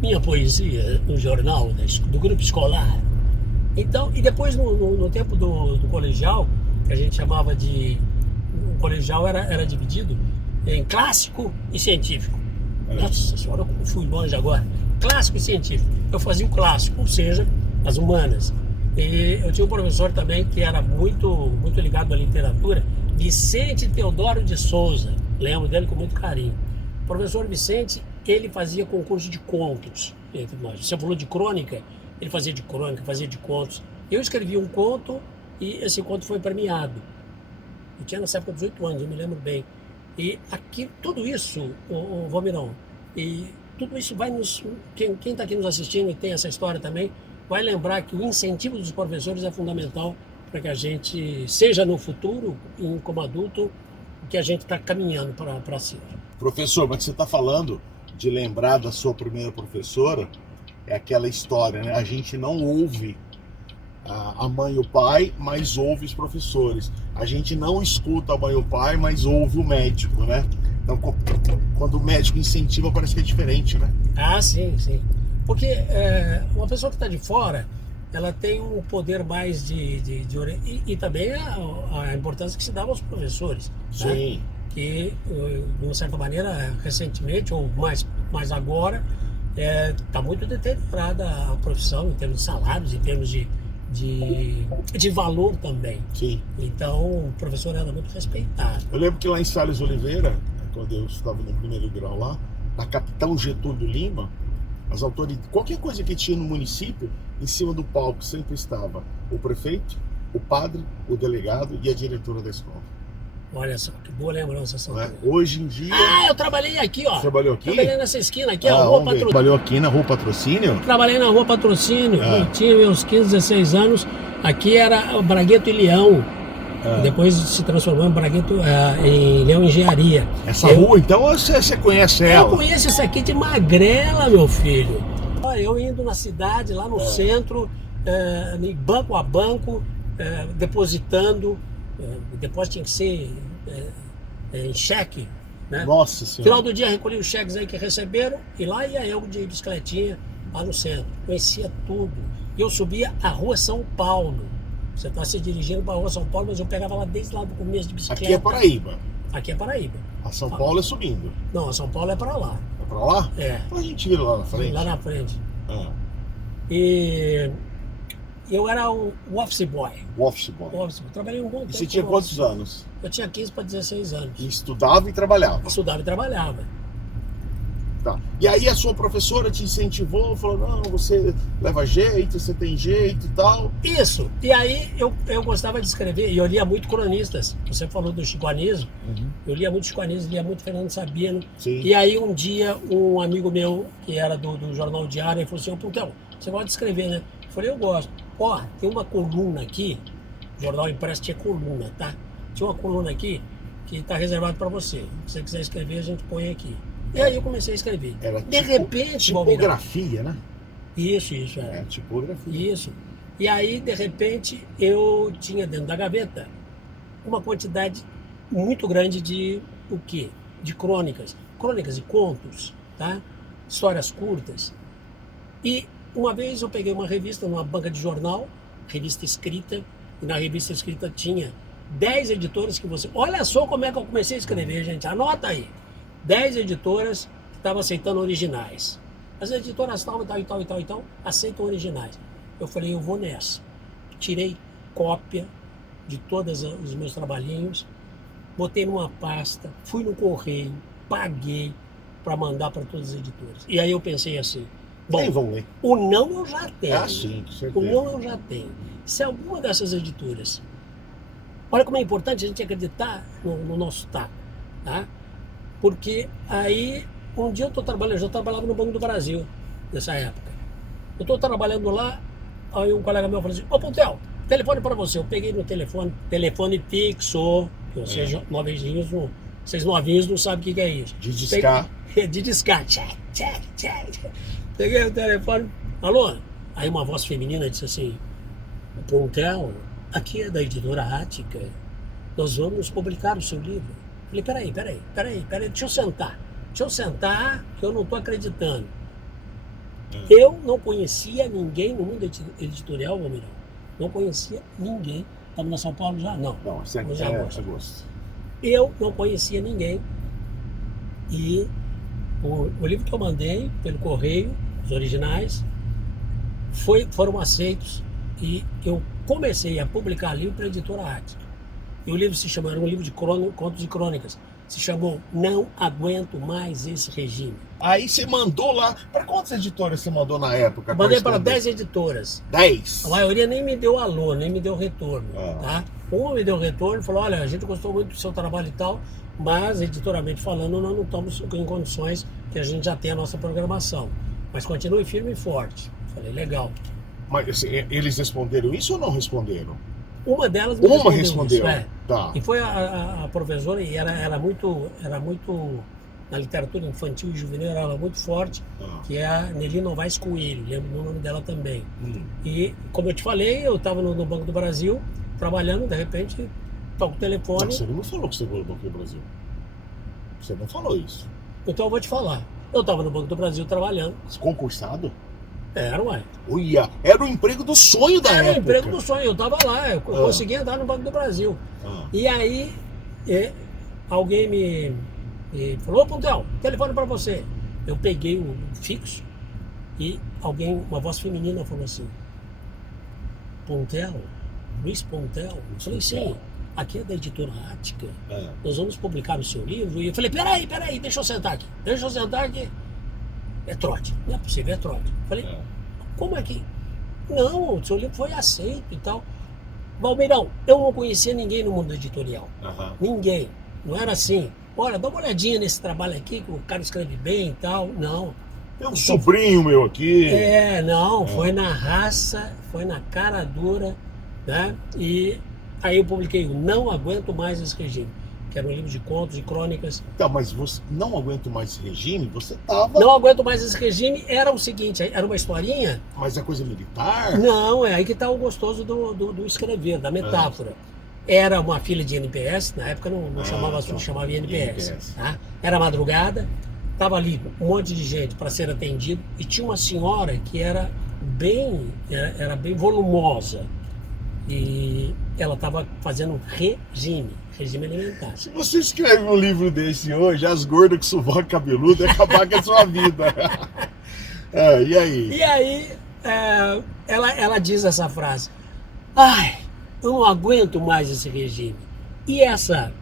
Minha poesia no jornal do grupo escolar. Então, e depois no tempo do colegial, que a gente chamava de... O colegial era dividido em clássico e científico. Nossa senhora, eu fui longe agora. Clássico e científico. Eu fazia o clássico, ou seja, as humanas. E eu tinha um professor também que era muito ligado à literatura, Vicente Teodoro de Souza. Lembro dele com muito carinho. O professor Vicente, ele fazia concurso de contos entre nós. Você falou de crônica, ele fazia de crônica, fazia de contos. Eu escrevi um conto e esse conto foi premiado. Eu tinha nessa época 18 anos, eu me lembro bem. E aqui, tudo isso, o Valmirão, e tudo isso vai nos... Quem está aqui nos assistindo e tem essa história também, vai lembrar que o incentivo dos professores é fundamental para que a gente seja no futuro, como adulto, que a gente está caminhando para ser. Professor, mas você está falando de lembrar da sua primeira professora, é aquela história, né? A gente não ouve a mãe e o pai, mas ouve os professores. A gente não escuta a mãe e o pai, mas ouve o médico, né? Então, quando o médico incentiva, parece que é diferente, né? Ah, sim, sim. Porque uma pessoa que está de fora, ela tem um poder mais e também a importância que se dá aos professores. Sim. Né? Que, de uma certa maneira, recentemente, ou mais agora, está muito deteriorada a profissão, em termos de salários, em termos de valor também. Sim. Então, o professor era muito respeitado. Eu lembro que lá em Salles Oliveira, quando eu estava no primeiro grau lá, na Capitão Getúlio Lima, as autoridades, qualquer coisa que tinha no município, em cima do palco sempre estava o prefeito, o padre, o delegado e a diretora da escola. Olha só, que boa lembrança essa. É? Hoje em dia... Ah, eu trabalhei aqui, ó. Você trabalhou aqui? Trabalhei nessa esquina aqui, a Rua Patrocínio. Trabalhou aqui na Rua Patrocínio? Trabalhei na Rua Patrocínio, eu tinha meus 15, 16 anos. Aqui era o Bragueto e Leão. Depois se transformou em Bragueto, em Leão Engenharia. Essa rua, então, você conhece ela? Eu conheço isso aqui de Magrela, meu filho. Eu indo na cidade, lá no centro, banco a banco, depositando. Depois tinha que ser em cheque, né? Nossa Senhora. Final do dia recolhi os cheques aí que receberam e lá ia eu de bicicletinha lá no centro. Conhecia tudo. E eu subia a Rua São Paulo. Você está se dirigindo para a Rua São Paulo, mas eu pegava lá desde lá do começo de bicicleta. Aqui é Paraíba. Aqui é Paraíba. A São Paulo é subindo. Não, a São Paulo é para lá. É para lá? É. Então a gente vira lá na frente. Lá na frente. E eu era o office boy. O office boy. Trabalhei um bom tempo. E você tinha quantos anos? Eu tinha 15 para 16 anos. E estudava e trabalhava? Estudava e trabalhava. Tá. E aí a sua professora te incentivou, falou, não, você leva jeito, você tem jeito e tal. Isso. E aí eu gostava de escrever, e eu lia muito cronistas. Você falou do Chico Anísio. Eu lia muito Chico Anísio, lia muito Fernando Sabino. Sim. E aí um dia um amigo meu, que era do Jornal Diário, ele falou assim, Puntão, você gosta de escrever, né? Eu falei, eu gosto. Ó, tem uma coluna aqui, o Jornal Impresso tinha coluna, tá? Tinha uma coluna aqui que está reservada para você. Se você quiser escrever, a gente põe aqui. E aí eu comecei a escrever. Era de repente, tipografia, né? Isso, era. Tipografia. Isso. E aí, de repente, eu tinha dentro da gaveta uma quantidade muito grande de o quê? De crônicas. Crônicas e contos, tá? Histórias curtas. E uma vez eu peguei uma revista numa banca de jornal, revista escrita, e na revista escrita tinha 10 editoras que você... Olha só como é que eu comecei a escrever, gente. Anota aí. 10 editoras que estavam aceitando originais. As editoras tal, aceitam originais. Eu falei, eu vou nessa. Tirei cópia de todos os meus trabalhinhos, botei numa pasta, fui no correio, paguei para mandar para todas as editoras. E aí eu pensei assim, bom, vão ler. O não eu já tenho. Ah, sim, com certeza. O não eu já tenho. Se alguma dessas editoras... Olha como é importante a gente acreditar no nosso taco, tá? Porque aí, um dia eu estou trabalhando, eu já trabalhava no Banco do Brasil, nessa época. Eu estou trabalhando lá, aí um colega meu falou assim, ô Pontel, telefone para você. Eu peguei no telefone fixo, que vocês novinhos não sabem o que é isso. De discar. De discar. Peguei o telefone, alô? Aí uma voz feminina disse assim, Pontel, aqui é da editora Ática, nós vamos publicar o seu livro. Falei, peraí, deixa eu sentar, que eu não estou acreditando. Eu não conhecia ninguém no mundo editorial, Valmirão. Não conhecia ninguém. Estamos na São Paulo já? Não. Não, você Estamos em é agosto. agosto. Eu não conhecia ninguém. E o livro que eu mandei pelo correio, os originais, foram aceitos. E eu comecei a publicar livro para a editora Ática. E o livro era um livro de contos e crônicas. Se chamou Não Aguento Mais Esse Regime. Aí você mandou lá. Para quantas editoras você mandou na época? Mandei para 10 editoras. 10? A maioria nem me deu alô, nem me deu retorno. Ah. Tá? Uma me deu retorno, falou, olha, a gente gostou muito do seu trabalho e tal, mas editorialmente falando, nós não estamos em condições que a gente já tem a nossa programação. Mas continue firme e forte. Falei, legal. Mas assim, eles responderam isso ou não responderam? Uma delas me respondeu. Isso, é. Tá. E foi a professora, e era muito, na literatura infantil e juvenil, era muito forte, que é a Nelly Novaes Coelho, lembro do nome dela também. E, como eu te falei, eu estava no Banco do Brasil, trabalhando, de repente, toco o telefone. Você não falou que você foi no Banco do Brasil. Você não falou isso. Então eu vou te falar. Eu estava no Banco do Brasil trabalhando. Concursado? Era, ué. Olha, era o emprego do sonho da época. Era o emprego do sonho. Eu estava lá, eu consegui entrar no Banco do Brasil. E aí, alguém me falou, ô Pontel, telefone para você. Eu peguei o fixo e uma voz feminina falou assim, Pontel? Luiz Pontel? Eu falei, sim. Aqui é da editora Ática. Nós vamos publicar o seu livro. E eu falei, peraí, deixa eu sentar aqui. É trote. Não é possível, é trote. Falei, como é que... Não, o seu livro foi aceito e tal. Valmirão, eu não conhecia ninguém no mundo editorial. Ninguém. Não era assim. Olha, dá uma olhadinha nesse trabalho aqui, que o cara escreve bem e tal. Não. Tem um sobrinho meu aqui. Foi na raça, foi na cara dura, né? E aí eu publiquei o Não Aguento Mais Esse Regime, que era um livro de contos e crônicas. Então, mas você não aguento mais esse regime? Você tava... Não Aguento Mais Esse Regime era o seguinte, era uma historinha... Mas é coisa militar? Não, é aí que está o gostoso do escrever, da metáfora. Era uma filha de INPS, na época não chamava INPS. Tá? Era madrugada, estava ali um monte de gente para ser atendido, e tinha uma senhora que era bem volumosa. E ela estava fazendo um regime alimentar. Se você escreve um livro desse hoje, as gordas com sovaco cabeludo, é acabar com a sua vida. E aí? E aí, ela diz essa frase, ai, eu não aguento mais esse regime. E essa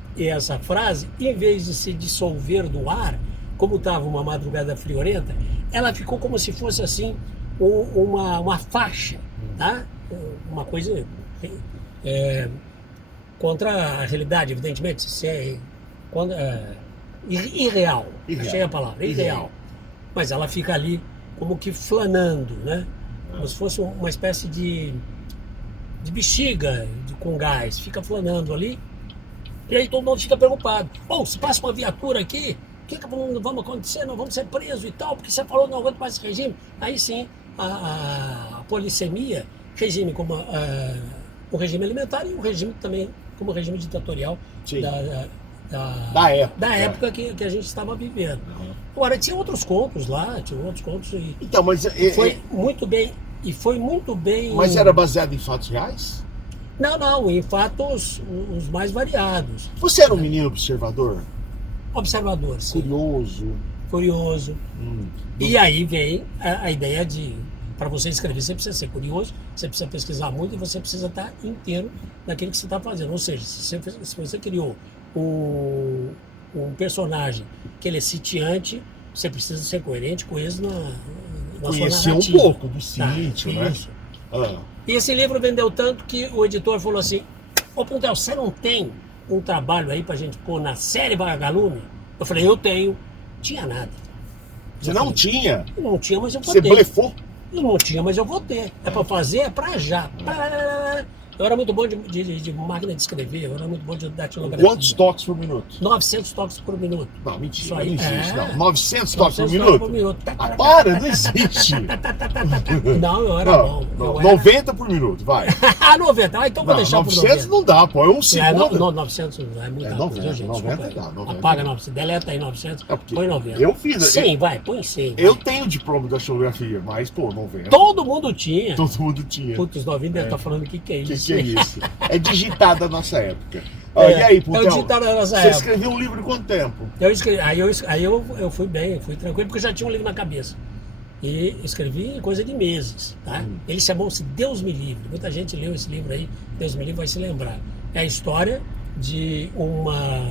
frase, em vez de se dissolver do ar, como estava uma madrugada friorenta, ela ficou como se fosse assim, uma faixa, tá? Uma coisa... contra a realidade, evidentemente, irreal. Achei a palavra, irreal. Mas ela fica ali como que flanando, né? Como se fosse uma espécie de bexiga com gás, fica flanando ali, e aí todo mundo fica preocupado. Se passa uma viatura aqui, o que vamos acontecer? Nós vamos ser presos e tal, porque você falou não aguento mais esse regime. Aí sim, a polissemia, regime como o regime alimentar e o regime também como regime ditatorial da época que a gente estava vivendo. Agora, tinha outros contos lá, Então, mas... Foi muito bem... Mas era baseado em fatos reais? Não, em fatos os mais variados. Você era um menino observador? Observador, sim. Curioso. E aí vem a ideia de... Para você escrever, você precisa ser curioso, você precisa pesquisar muito e você precisa estar inteiro naquilo que você está fazendo. Ou seja, se você criou um personagem que ele é sitiante, você precisa ser coerente, coeso na sua narrativa. Conhecer um pouco do sítio, né? Isso. E esse livro vendeu tanto que o editor falou assim, ô Pontel, você não tem um trabalho aí pra gente pôr na série Vagalume? Eu falei, eu tenho. Tinha nada. Você não tinha? Não tinha, mas eu vou ter. Você blefou? Eu não tinha, mas eu vou ter. É pra fazer, é pra já. Eu era muito bom de máquina de escrever, eu era muito bom de datilografia. Quantos toques por minuto? 900 toques por minuto. Não, mentira, Isso aí, não existe. é. Não. 900 toques por 900 minuto? por minuto. Ah, para, não existe. Não, eu era Não, bom. não, Eu era... 90 por minuto, vai. 90. Ah, então vou Não, deixar por 900 90. não dá, pô, é um segundo. 900 é muito É rápido, 90, viu, gente? 90 Desculpa. dá, 90. Apaga 900, deleta aí 900, É porque põe 90. eu fiz, 100, vai, põe 100. Eu vai. tenho diploma de datilografia, mas, pô, 90. Todo mundo tinha. Todo mundo tinha. Putz, 90 deve estar falando o que é O isso. que é isso? É digitar da nossa época. Ó, É, e aí, é o Putão? digitar da nossa Você época. escreveu um livro em quanto tempo? Eu escrevi, aí eu fui bem, fui tranquilo, porque eu já tinha um livro na cabeça. E escrevi coisa de meses, tá? Ele chamou-se Deus Me Livre. Muita gente leu esse livro aí, Deus Me Livre vai se lembrar. É a história de uma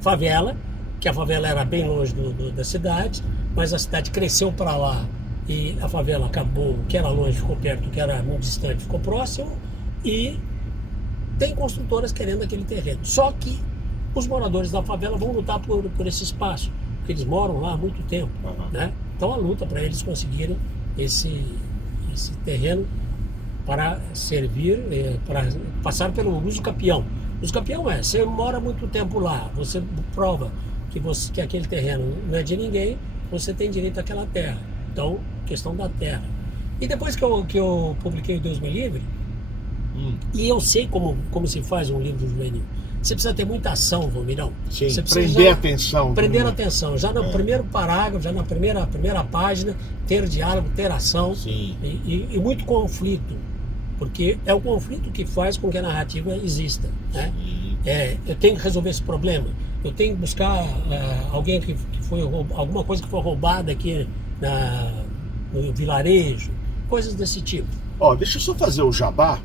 favela, que a favela era bem longe da cidade, mas a cidade cresceu para lá e a favela acabou, o que era longe ficou perto, o que era muito distante ficou próximo, e tem construtoras querendo aquele terreno. Só que os moradores da favela vão lutar por esse espaço, porque eles moram lá há muito tempo, né? Então a luta para eles conseguirem esse terreno para servir, para passar pelo uso capião. Uso capião é, você mora muito tempo lá, você prova que aquele terreno não é de ninguém, você tem direito àquela terra. Então, questão da terra. E depois que eu publiquei o Deus Me Livre, e eu sei como se faz um livro juvenil. Você precisa ter muita ação, Valmirão. Sim, Você prender a atenção. Prender a atenção. Já no primeiro parágrafo, já na primeira página, ter diálogo, ter ação. Sim. E muito conflito. Porque é o conflito que faz com que a narrativa exista. Né? Eu tenho que resolver esse problema. Eu tenho que buscar alguém que foi alguma coisa que foi roubada aqui no vilarejo. Coisas desse tipo. Ó, deixa eu só fazer o jabá,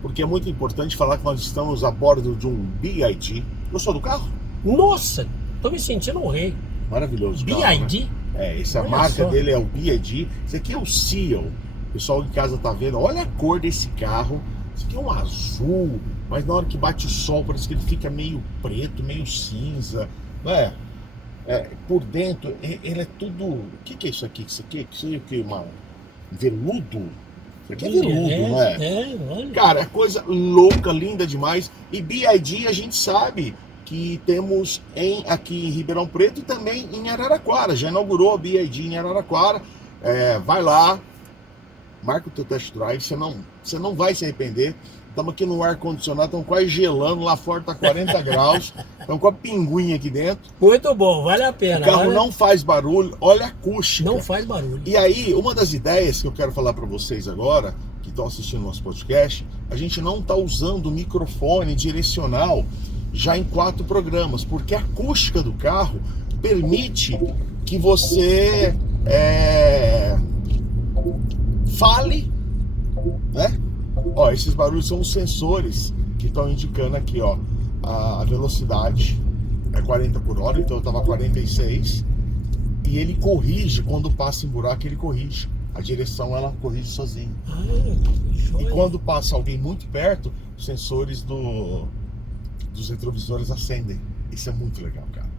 porque é muito importante falar que nós estamos a bordo de um BYD. Gostou do carro? Nossa, tô me sentindo um rei. Maravilhoso. Carro, BYD? né? É, essa Olha marca só. dele é o BYD. Esse aqui é o Seal. O pessoal em casa tá vendo. Olha a cor desse carro. Esse aqui é um azul, mas na hora que bate o sol parece que ele fica meio preto, meio cinza. Não é? Por dentro, ele é tudo. O que é isso aqui? Isso aqui é o que? Veludo? Isso aqui é veludo, não é? Olha. Cara, é coisa louca, linda demais. E BYD a gente sabe que temos aqui em Ribeirão Preto e também em Araraquara. Já inaugurou a BYD em Araraquara. Vai lá, marca o teu test drive, você não vai se arrepender. Estamos aqui no ar-condicionado, estamos quase gelando, lá fora está 40 graus, estamos com a pinguinha aqui dentro. Muito bom, vale a pena. O carro não faz barulho, olha a acústica. Não faz barulho. E aí, uma das ideias que eu quero falar para vocês agora, que estão assistindo nosso podcast, a gente não está usando o microfone direcional já em 4 programas, porque a acústica do carro permite que você fale, né? Ó, esses barulhos são os sensores que estão indicando aqui, ó, a velocidade é 40 por hora, então eu estava 46, e ele corrige, quando passa em buraco ele corrige, a direção ela corrige sozinha. E quando passa alguém muito perto, os sensores dos retrovisores acendem. Isso é muito legal, cara.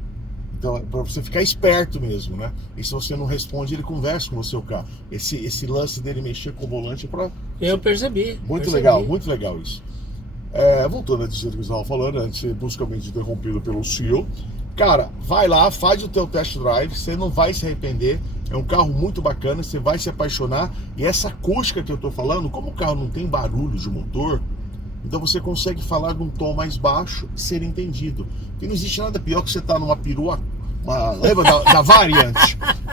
Então, é para você ficar esperto mesmo, né? E se você não responde, ele conversa com você o carro. Esse lance dele mexer com o volante é para... Eu percebi. Muito legal isso. Voltando a dizer o que eu estava falando, antes de ser bruscamente interrompido pelo CEO. Cara, vai lá, faz o teu test drive, você não vai se arrepender. É um carro muito bacana, você vai se apaixonar. E essa acústica que eu tô falando, como o carro não tem barulho de motor, então você consegue falar num tom mais baixo e ser entendido. Porque não existe nada pior que você tá numa perua, lembra da Variant,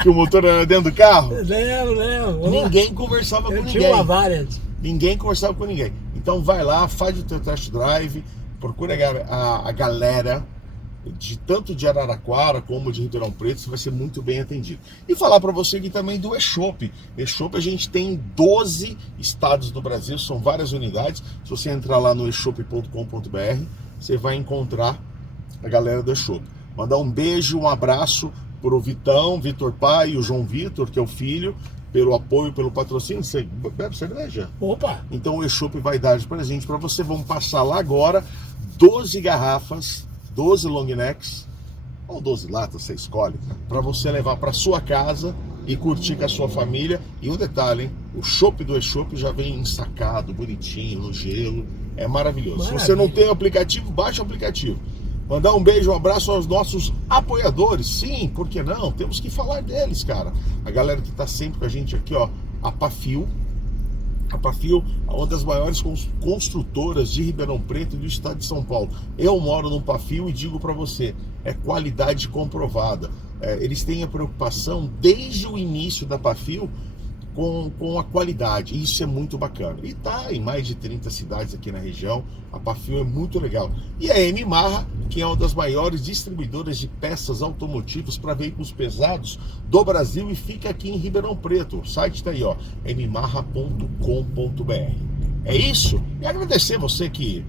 que o motor era dentro do carro? Lembro. Ninguém conversava com Eu ninguém. tinha uma Variant. Ninguém conversava com ninguém. Então vai lá, faz o teu test drive, procura a galera tanto de Araraquara como de Ribeirão Preto, você vai ser muito bem atendido. E falar para você aqui também do eShop. eShop a gente tem em 12 estados do Brasil, são várias unidades. Se você entrar lá no eshop.com.br, você vai encontrar a galera do eShop. Mandar um beijo, um abraço pro Vitão, Vitor Pai e o João Vitor, que é o filho, pelo apoio, pelo patrocínio. Você bebe cerveja? Opa! Então o eShop vai dar de presente para você. Vamos passar lá agora 12 garrafas, 12 long necks, ou 12 latas, você escolhe, para você levar para sua casa e curtir com a sua família. E um detalhe, hein? O chopp do E-Chopp já vem ensacado, bonitinho, no gelo. É maravilhoso. Se você não tem o aplicativo, baixe o aplicativo. Mandar um beijo, um abraço aos nossos apoiadores. Sim, por que não? Temos que falar deles, cara. A galera que tá sempre com a gente aqui, ó. A Pafil. A Pafil é uma das maiores construtoras de Ribeirão Preto e do estado de São Paulo. Eu moro num Pafil e digo para você, é qualidade comprovada. Eles têm a preocupação desde o início da Pafil com a qualidade. Isso é muito bacana. E tá em mais de 30 cidades aqui na região. A Pafil é muito legal. E a Yamaha, que é uma das maiores distribuidoras de peças automotivas para veículos pesados do Brasil e fica aqui em Ribeirão Preto. O site tá aí, ó, yamaha.com.br. É isso? E agradecer você que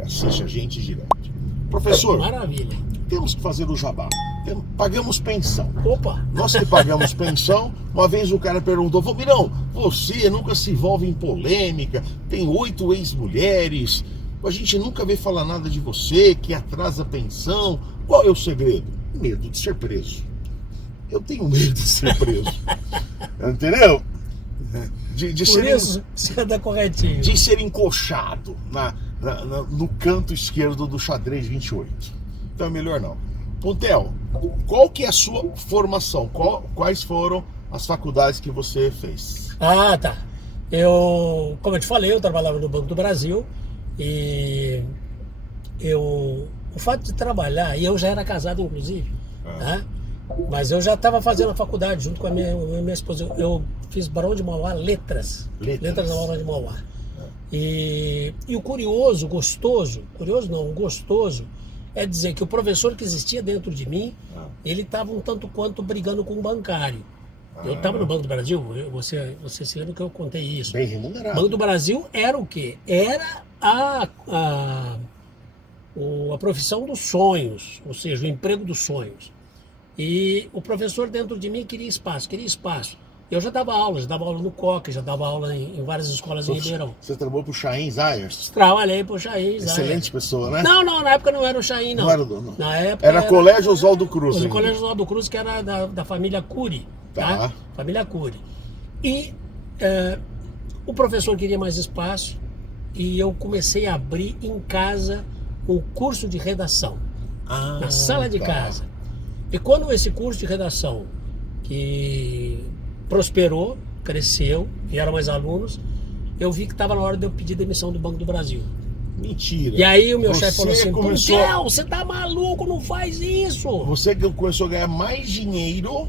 assiste a gente direto. Professor, maravilha. Temos que fazer o jabá. Pagamos pensão. Opa! Nós que pagamos pensão, uma vez o cara perguntou, Valmirão, você nunca se envolve em polêmica, tem 8 ex-mulheres, a gente nunca vê falar nada de você, que atrasa a pensão. Qual é o segredo? Medo de ser preso. Eu tenho medo de ser preso. Entendeu? De Por isso, você anda corretinho. De ser encoxado no canto esquerdo do xadrez 28. Então é melhor não. Pontel, qual que é a sua formação? Quais foram as faculdades que você fez? Ah, tá. Como eu te falei, eu trabalhava no Banco do Brasil e o fato de trabalhar, e eu já era casado inclusive, né? Mas eu já estava fazendo a faculdade junto com a minha esposa. Eu fiz Barão de Mauá, letras na Barão de Mauá. E o curioso, gostoso é dizer que o professor que existia dentro de mim, ele estava um tanto quanto brigando com um bancário. Eu estava no Banco do Brasil, você se lembra que eu contei isso. Bem remunerado. Banco do Brasil era o quê? Era a profissão dos sonhos, ou seja, o emprego dos sonhos. E o professor dentro de mim queria espaço. Eu já dava aula no COC, já dava aula em várias escolas em Ribeirão. Você trabalhou pro Chaim Zayers? Trabalhei pro Chaim Zayers. Excelente pessoa, né? Não, na época não era o Chaim, não. Não era o dono. Na época era Colégio Oswaldo Cruz. O Colégio Oswaldo Cruz, que era da família Cury. Tá? Família Cury. E o professor queria mais espaço e eu comecei a abrir em casa um curso de redação. Na sala de casa. E quando esse curso de redação, que prosperou, cresceu, vieram mais alunos, eu vi que estava na hora de eu pedir demissão do Banco do Brasil. Mentira. E aí o meu chefe falou assim, começou... você tá maluco, não faz isso. Você começou a ganhar mais dinheiro?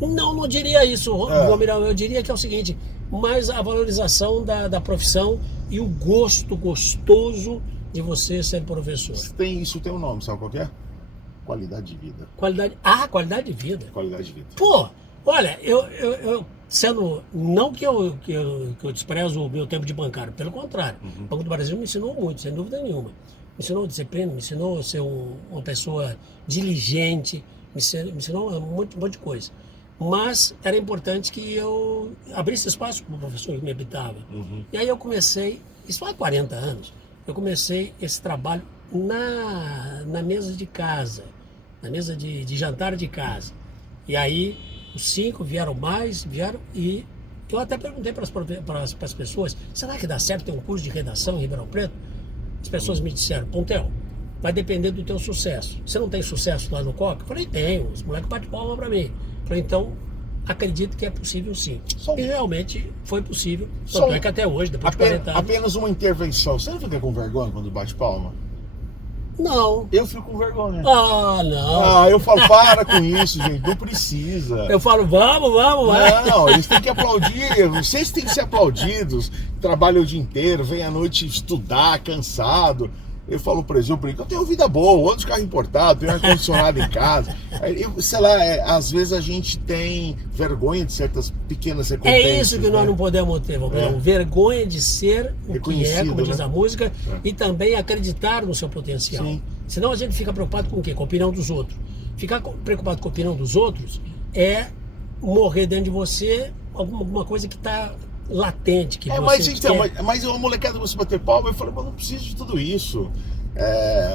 Não diria isso, Valmirão. Eu diria que é o seguinte, mais a valorização da profissão e o gosto gostoso de você ser professor. Isso tem um nome, sabe qual que é? Qualidade de vida. Qualidade de vida. Qualidade de vida. Pô, olha, eu sendo, não que eu desprezo o meu tempo de bancário, pelo contrário, o Banco do Brasil me ensinou muito, sem dúvida nenhuma. Me ensinou disciplina, me ensinou a ser uma pessoa diligente, me ensinou um monte de coisa. Mas era importante que eu abrisse espaço para o professor que me habitava. E aí eu comecei, isso há 40 anos, eu comecei esse trabalho na mesa de casa, na mesa de jantar de casa. E aí os 5 vieram e eu até perguntei para as pessoas, será que dá certo ter um curso de redação em Ribeirão Preto? As pessoas me disseram, Pontel, vai depender do teu sucesso. Você não tem sucesso lá no COC? Eu falei, tenho, os moleques batem palma para mim. Eu falei, então, acredito que é possível sim. E realmente foi possível, tanto é que até hoje, depois de 40 anos... Apenas uma intervenção. Você não fica com vergonha quando bate palma? Não. Eu fico com vergonha. Não. Eu falo, para com isso, gente, não precisa. Eu falo, vamos, vai. Não, eles têm que aplaudir, vocês têm que ser aplaudidos. Trabalham o dia inteiro, vem à noite estudar, cansado. Eu falo pra eles, eu brinco, eu tenho vida boa, ando de carro importado, tenho ar-condicionado em casa. Sei lá, às vezes a gente tem vergonha de certas pequenas recompensas. É isso que nós não podemos ter, vergonha de ser o que é, como diz a música, e também acreditar no seu potencial. Sim. Senão a gente fica preocupado com o quê? Com a opinião dos outros. Ficar preocupado com a opinião dos outros é morrer dentro de você alguma coisa que está latente, que você mas uma molecada você bater palma, eu falei, mas não preciso de tudo isso.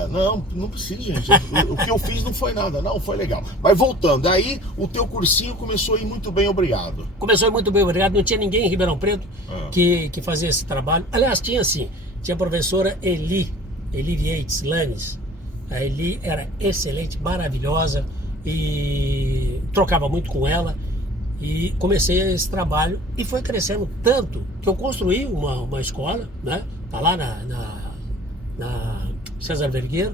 Não precisa, gente. O que eu fiz não foi nada, não, foi legal. Mas voltando, aí o teu cursinho começou a ir muito bem, obrigado. Começou muito bem, obrigado. Não tinha ninguém em Ribeirão Preto que fazia esse trabalho. Aliás, tinha sim. Tinha a professora Eli Yates Lanes. A Eli era excelente, maravilhosa e trocava muito com ela. E comecei esse trabalho e foi crescendo tanto que eu construí uma escola, né? Tá lá na César Vergueiro,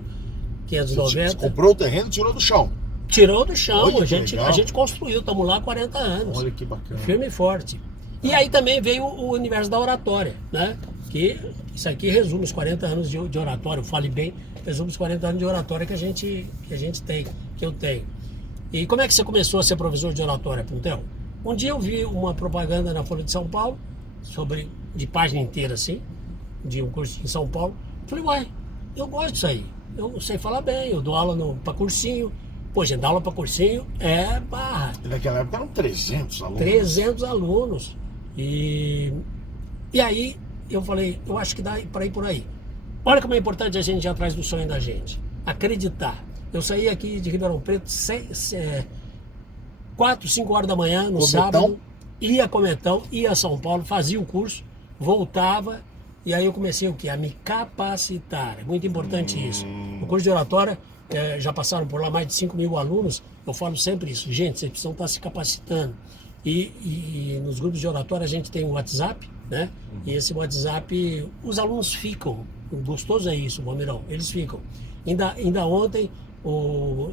590. Você comprou o terreno e tirou do chão. Tirou do chão, Olha, a gente construiu, estamos lá há 40 anos. Olha que bacana. Firme e forte. E aí também veio o universo da oratória, né? Que isso aqui resume os 40 anos de oratória, fale bem, resume os 40 anos de oratória que eu tenho. E como é que você começou a ser professor de oratória, Puntel? Um dia eu vi uma propaganda na Folha de São Paulo, de página inteira assim, de um curso em São Paulo. Falei, uai, eu gosto disso aí. Eu sei falar bem, eu dou aula para cursinho. Pô, gente, dar aula para cursinho é barra. E naquela época eram 300 alunos. 300 alunos. E aí eu falei, eu acho que dá para ir por aí. Olha como é importante a gente ir atrás do sonho da gente. Acreditar. Eu saí aqui de Ribeirão Preto 4, 5 horas da manhã no sábado, ia a Cometão, ia a São Paulo, fazia o curso, voltava, e aí eu comecei o quê? A me capacitar. É muito importante isso. O curso de oratória, já passaram por lá mais de 5.000 alunos, eu falo sempre isso. Gente, vocês precisam estar se capacitando. E nos grupos de oratória a gente tem um WhatsApp, né? E esse WhatsApp, os alunos ficam. Gostoso é isso, Bomirão, eles ficam. Ainda ontem,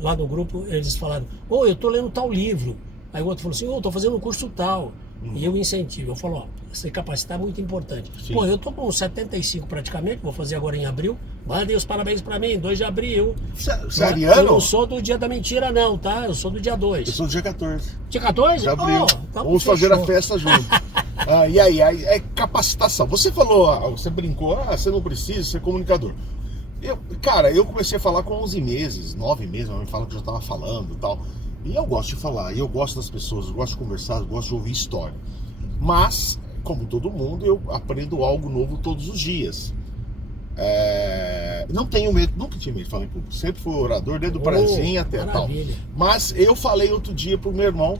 lá no grupo, eles falaram, eu tô lendo tal livro. Aí o outro falou assim, eu tô fazendo um curso tal. E eu incentivo, eu falo, se capacitar é muito importante. Sim. Pô, eu tô com 75 praticamente, vou fazer agora em abril. Mandem os parabéns pra mim, 2 de abril. Sério? Eu não sou do dia da mentira não, tá? Eu sou do dia 2. Eu sou do dia 14. Dia 14? De abril. Vamos fazer a festa junto. E aí, é capacitação. Você falou, você brincou, você não precisa ser comunicador. Eu comecei a falar com 11 meses, 9 meses, a mãe fala que eu já estava falando e tal. E eu gosto de falar, eu gosto das pessoas, eu gosto de conversar, eu gosto de ouvir história. Mas, como todo mundo, eu aprendo algo novo todos os dias. Não tenho medo, nunca tive medo de falar em público. Sempre fui orador, desde o prazinho até maravilha. Tal. Mas eu falei outro dia pro meu irmão,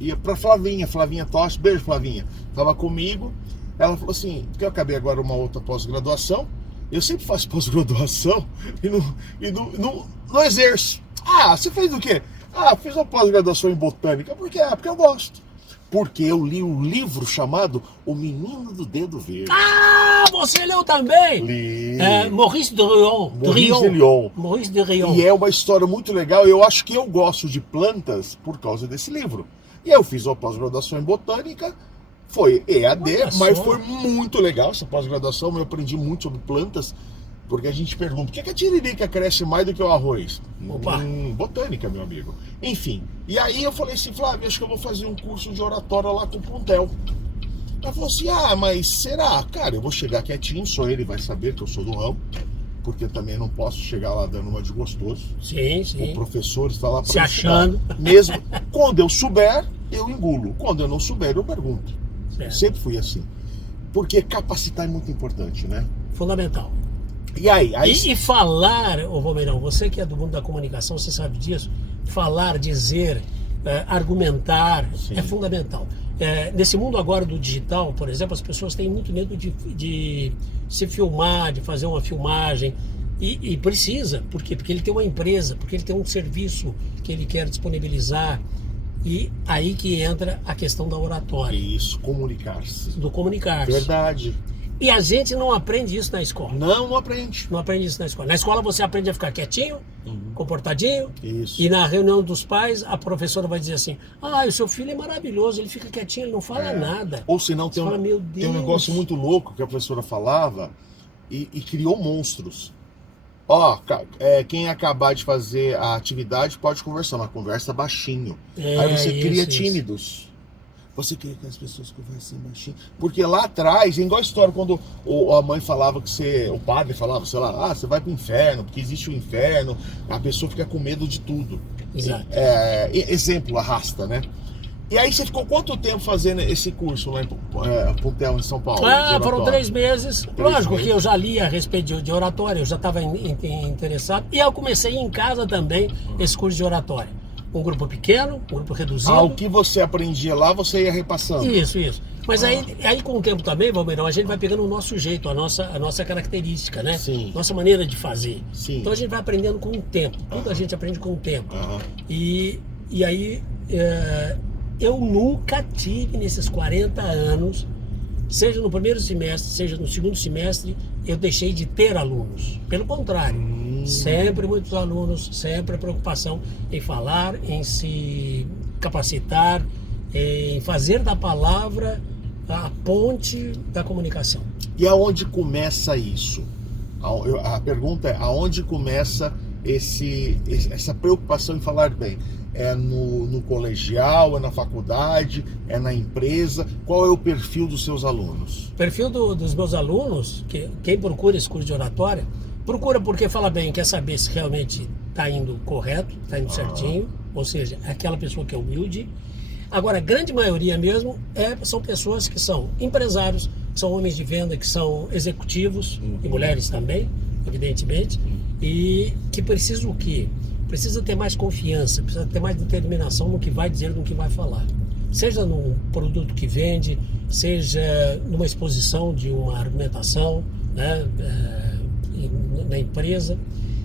e pra Flavinha Tocha, beijo Flavinha, tava comigo. Ela falou assim, porque eu acabei agora uma outra pós-graduação. Eu sempre faço pós-graduação e não exerço. Você fez o quê? Fiz uma pós-graduação em botânica. Por quê? Porque eu gosto. Porque eu li um livro chamado O Menino do Dedo Verde. Você leu também? Li. Maurice de Rion. Maurice de Rion. E é uma história muito legal. Eu acho que eu gosto de plantas por causa desse livro. E eu fiz uma pós-graduação em botânica. Foi EAD, mas foi muito legal essa pós-graduação. Eu aprendi muito sobre plantas. Porque a gente pergunta, por que a tiririca cresce mais do que o arroz? Botânica, meu amigo. Enfim, e aí eu falei assim, Flávio, acho que eu vou fazer um curso de oratória lá com o Puntel. Ela falou assim, mas será? Cara, eu vou chegar quietinho, só ele vai saber que eu sou do ramo, porque eu também não posso chegar lá dando uma de gostoso. Sim. O professor está lá para se achando. Mesmo, quando eu souber, eu engulo. Quando eu não souber, eu pergunto. Certo. Sempre fui assim. Porque capacitar é muito importante, né? Fundamental. E aí? E falar, Vomerão, você que é do mundo da comunicação, você sabe disso, falar, dizer, argumentar, sim, é fundamental. Nesse mundo agora do digital, por exemplo, as pessoas têm muito medo de se filmar, de fazer uma filmagem, e precisa, por quê? Porque ele tem uma empresa, porque ele tem um serviço que ele quer disponibilizar, e aí que entra a questão da oratória. Isso, comunicar-se. Do comunicar-se. Verdade. E a gente não aprende isso na escola. Não aprende. Não aprende isso na escola. Na escola você aprende a ficar quietinho, comportadinho. Isso. E na reunião dos pais, a professora vai dizer assim, o seu filho é maravilhoso, ele fica quietinho, ele não fala nada. Ou senão tem um negócio muito louco que a professora falava e criou monstros. Quem acabar de fazer a atividade pode conversar, uma conversa baixinho. Aí você cria tímidos. Você queria que as pessoas conversem baixinho. Porque lá atrás, igual a história, quando a mãe falava que o padre falava, sei lá, você vai pro inferno, porque existe o inferno, a pessoa fica com medo de tudo. Exato. Exemplo, arrasta, né? E aí você ficou quanto tempo fazendo esse curso lá em Puntel, em São Paulo? Foram 3 meses. Lógico que eu já li a respeito de oratória, eu já estava interessado. E eu comecei em casa também esse curso de oratória. Um grupo pequeno, um grupo reduzido. O que você aprendia lá, você ia repassando? Isso. Mas aí com o tempo também, Valmeirão, a gente vai pegando o nosso jeito, a nossa característica, né? Sim. Nossa maneira de fazer. Sim. Então a gente vai aprendendo com o tempo. Tudo a gente aprende com o tempo. E aí... eu nunca tive nesses 40 anos, seja no primeiro semestre, seja no segundo semestre, eu deixei de ter alunos. Pelo contrário, sempre muitos alunos, sempre a preocupação em falar, em se capacitar, em fazer da palavra a ponte da comunicação. E aonde começa isso? A pergunta é, aonde começa essa preocupação em falar bem? É no colegial, é na faculdade, é na empresa? Qual é o perfil dos seus alunos? O perfil dos meus alunos, quem procura esse curso de oratória, procura porque fala bem, quer saber se realmente está indo correto, está indo certinho, ou seja, é aquela pessoa que é humilde. Agora, a grande maioria mesmo são pessoas que são empresários, que são homens de venda, que são executivos, e mulheres também, evidentemente, e que precisam o quê? Precisa ter mais confiança, precisa ter mais determinação no que vai dizer, no que vai falar. Seja num produto que vende, seja numa exposição de uma argumentação, né, na empresa.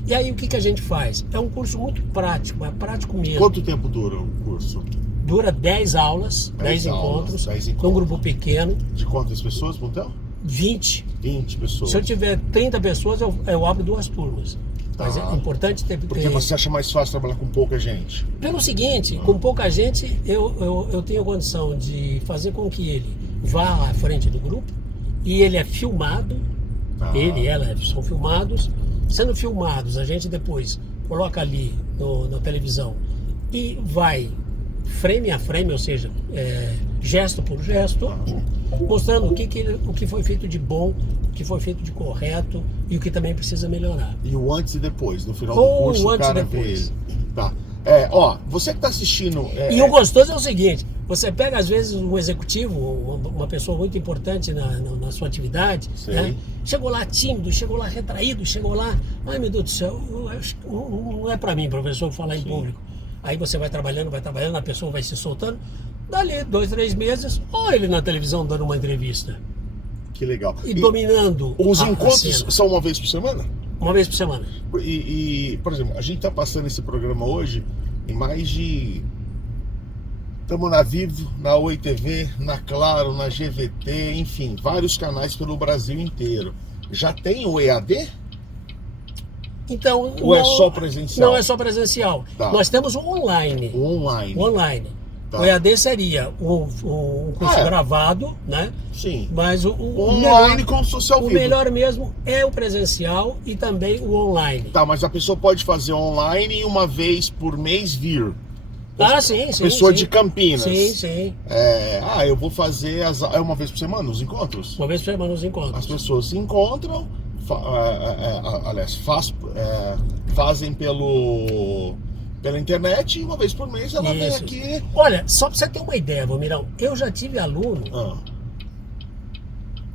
E aí o que a gente faz? É um curso muito prático, é prático mesmo. Quanto tempo dura o curso? Dura 10 aulas, 10 encontros, num grupo pequeno. De quantas pessoas, Puntel? 20. 20 pessoas. Se eu tiver 30 pessoas, eu abro 2 turmas. Mas é importante ter... Porque você acha mais fácil trabalhar com pouca gente? Pelo seguinte, com pouca gente, eu tenho condição de fazer com que ele vá à frente do grupo e ele é filmado, ele e ela são filmados. Sendo filmados, a gente depois coloca ali na televisão e vai frame a frame, ou seja, gesto por gesto, mostrando o que foi feito de bom, o que foi feito de correto e o que também precisa melhorar. E o antes e depois, no final do curso, o cara vê ele. Tá. Você que está assistindo... E o gostoso é o seguinte, você pega às vezes um executivo, uma pessoa muito importante na sua atividade, né? Chegou lá tímido, chegou lá retraído, chegou lá, ai meu Deus do céu, não é para mim, professor, falar em público. Aí você vai trabalhando, a pessoa vai se soltando, dali 2, 3 meses, olha ele na televisão dando uma entrevista. Que legal. E dominando os encontros são uma vez por semana? Uma vez por semana. E por exemplo, a gente está passando esse programa hoje em mais de... Estamos na Vivo, na Oi TV, na Claro, na GVT, enfim, vários canais pelo Brasil inteiro. Já tem o EAD? Então, ou é só presencial? Não é só presencial. Tá. Nós temos o online. Online. Tá. O EAD seria um curso gravado, né? Sim. Mas o online melhor, como social vivo. O melhor mesmo é o presencial e também o online. Tá, mas a pessoa pode fazer online e uma vez por mês vir. Sim. Pessoa de Campinas. Sim. Eu vou fazer uma vez por semana os encontros? Uma vez por semana os encontros. As pessoas se encontram, fazem pela internet e uma vez por mês ela vem aqui. Olha, só pra você ter uma ideia, Valmeirão, eu já tive aluno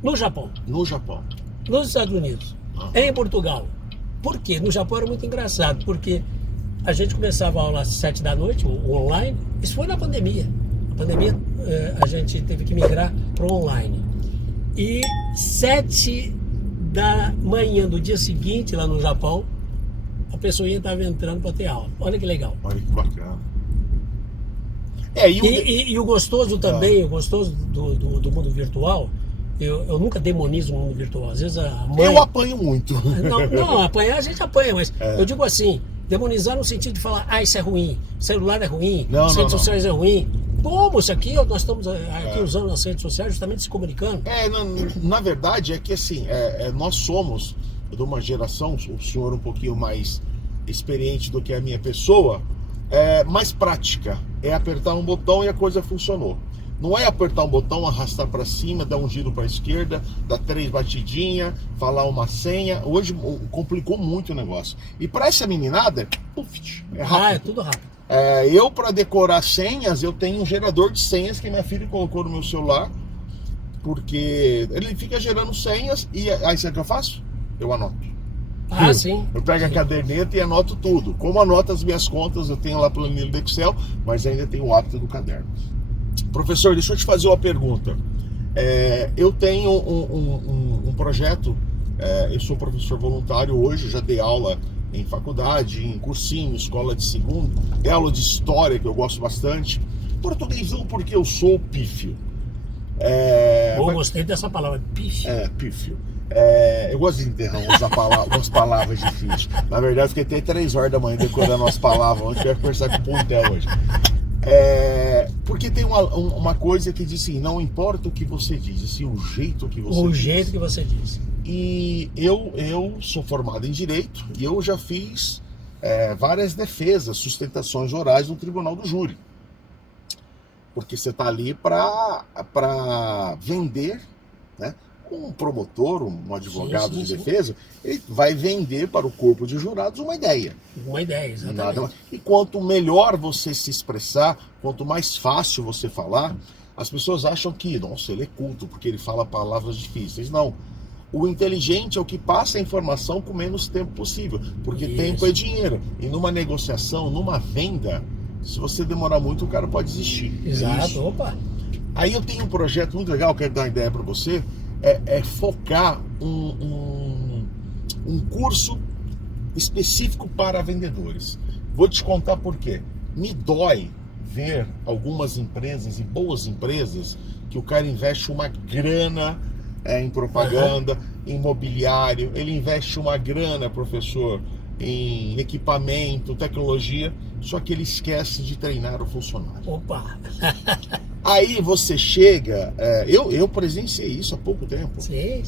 no Japão. Nos Estados Unidos. Em Portugal. Por quê? No Japão era muito engraçado, porque a gente começava a aula às 7 da noite, o online. Isso foi na pandemia. A pandemia, a gente teve que migrar para o online. E 7 da manhã do dia seguinte, lá no Japão, a pessoa estava entrando para ter aula. Olha que legal. Olha que bacana. E o gostoso também, o gostoso do mundo virtual, eu nunca demonizo o mundo virtual. Às vezes a mãe... Eu apanho muito. Não, apanhar a gente apanha, mas eu digo assim, demonizar no sentido de falar, isso é ruim, celular é ruim, as redes sociais é ruim. Como isso aqui, nós estamos aqui usando as redes sociais justamente se comunicando. Na verdade é que assim, nós somos de uma geração, o senhor um pouquinho mais experiente do que a minha pessoa, mais prática. É apertar um botão e a coisa funcionou. Não é apertar um botão, arrastar para cima, dar um giro para a esquerda, dar 3 batidinhas, falar uma senha. Hoje complicou muito o negócio. E para essa meninada, é rápido. É tudo rápido. Eu, para decorar senhas, eu tenho um gerador de senhas que minha filha colocou no meu celular, porque ele fica gerando senhas e aí sabe o que eu faço? Eu anoto. Sim. Eu pego a caderneta e anoto tudo. Como anoto as minhas contas, eu tenho lá planilha do Excel, mas ainda tenho o hábito do caderno. Professor, deixa eu te fazer uma pergunta. Eu tenho um projeto, eu sou professor voluntário hoje, já dei aula em faculdade, em cursinho, escola de segundo, dei aula de história, que eu gosto bastante. Português não, porque eu sou pífio. Gostei dessa palavra, pífio. Pífio. Eu gosto de enterrar umas palavras difíceis. Na verdade, eu fiquei até 3 horas da manhã decorando umas palavras. Ontem eu ia conversar com o Puntel hoje. Porque tem uma coisa que diz assim: não importa o que você diz, assim, o jeito que você diz. O jeito que você diz. E eu sou formado em Direito e eu já fiz várias defesas, sustentações orais no Tribunal do Júri. Porque você está ali para vender, né? Um promotor, um advogado de defesa, ele vai vender para o corpo de jurados uma ideia. Uma ideia, exatamente. E quanto melhor você se expressar, quanto mais fácil você falar, as pessoas acham que, nossa, ele é culto, porque ele fala palavras difíceis. Não. O inteligente é o que passa a informação com menos tempo possível, porque tempo é dinheiro. E numa negociação, numa venda, se você demorar muito, o cara pode desistir. Exato, opa. Aí eu tenho um projeto muito legal, quero dar uma ideia para você, focar um curso específico para vendedores. Vou te contar por quê. Me dói ver algumas empresas, e boas empresas, que o cara investe uma grana em propaganda, em imobiliário, ele investe uma grana, professor, em equipamento, tecnologia, só que ele esquece de treinar o funcionário. Opa! Aí você chega, eu presenciei isso há pouco tempo. Sim.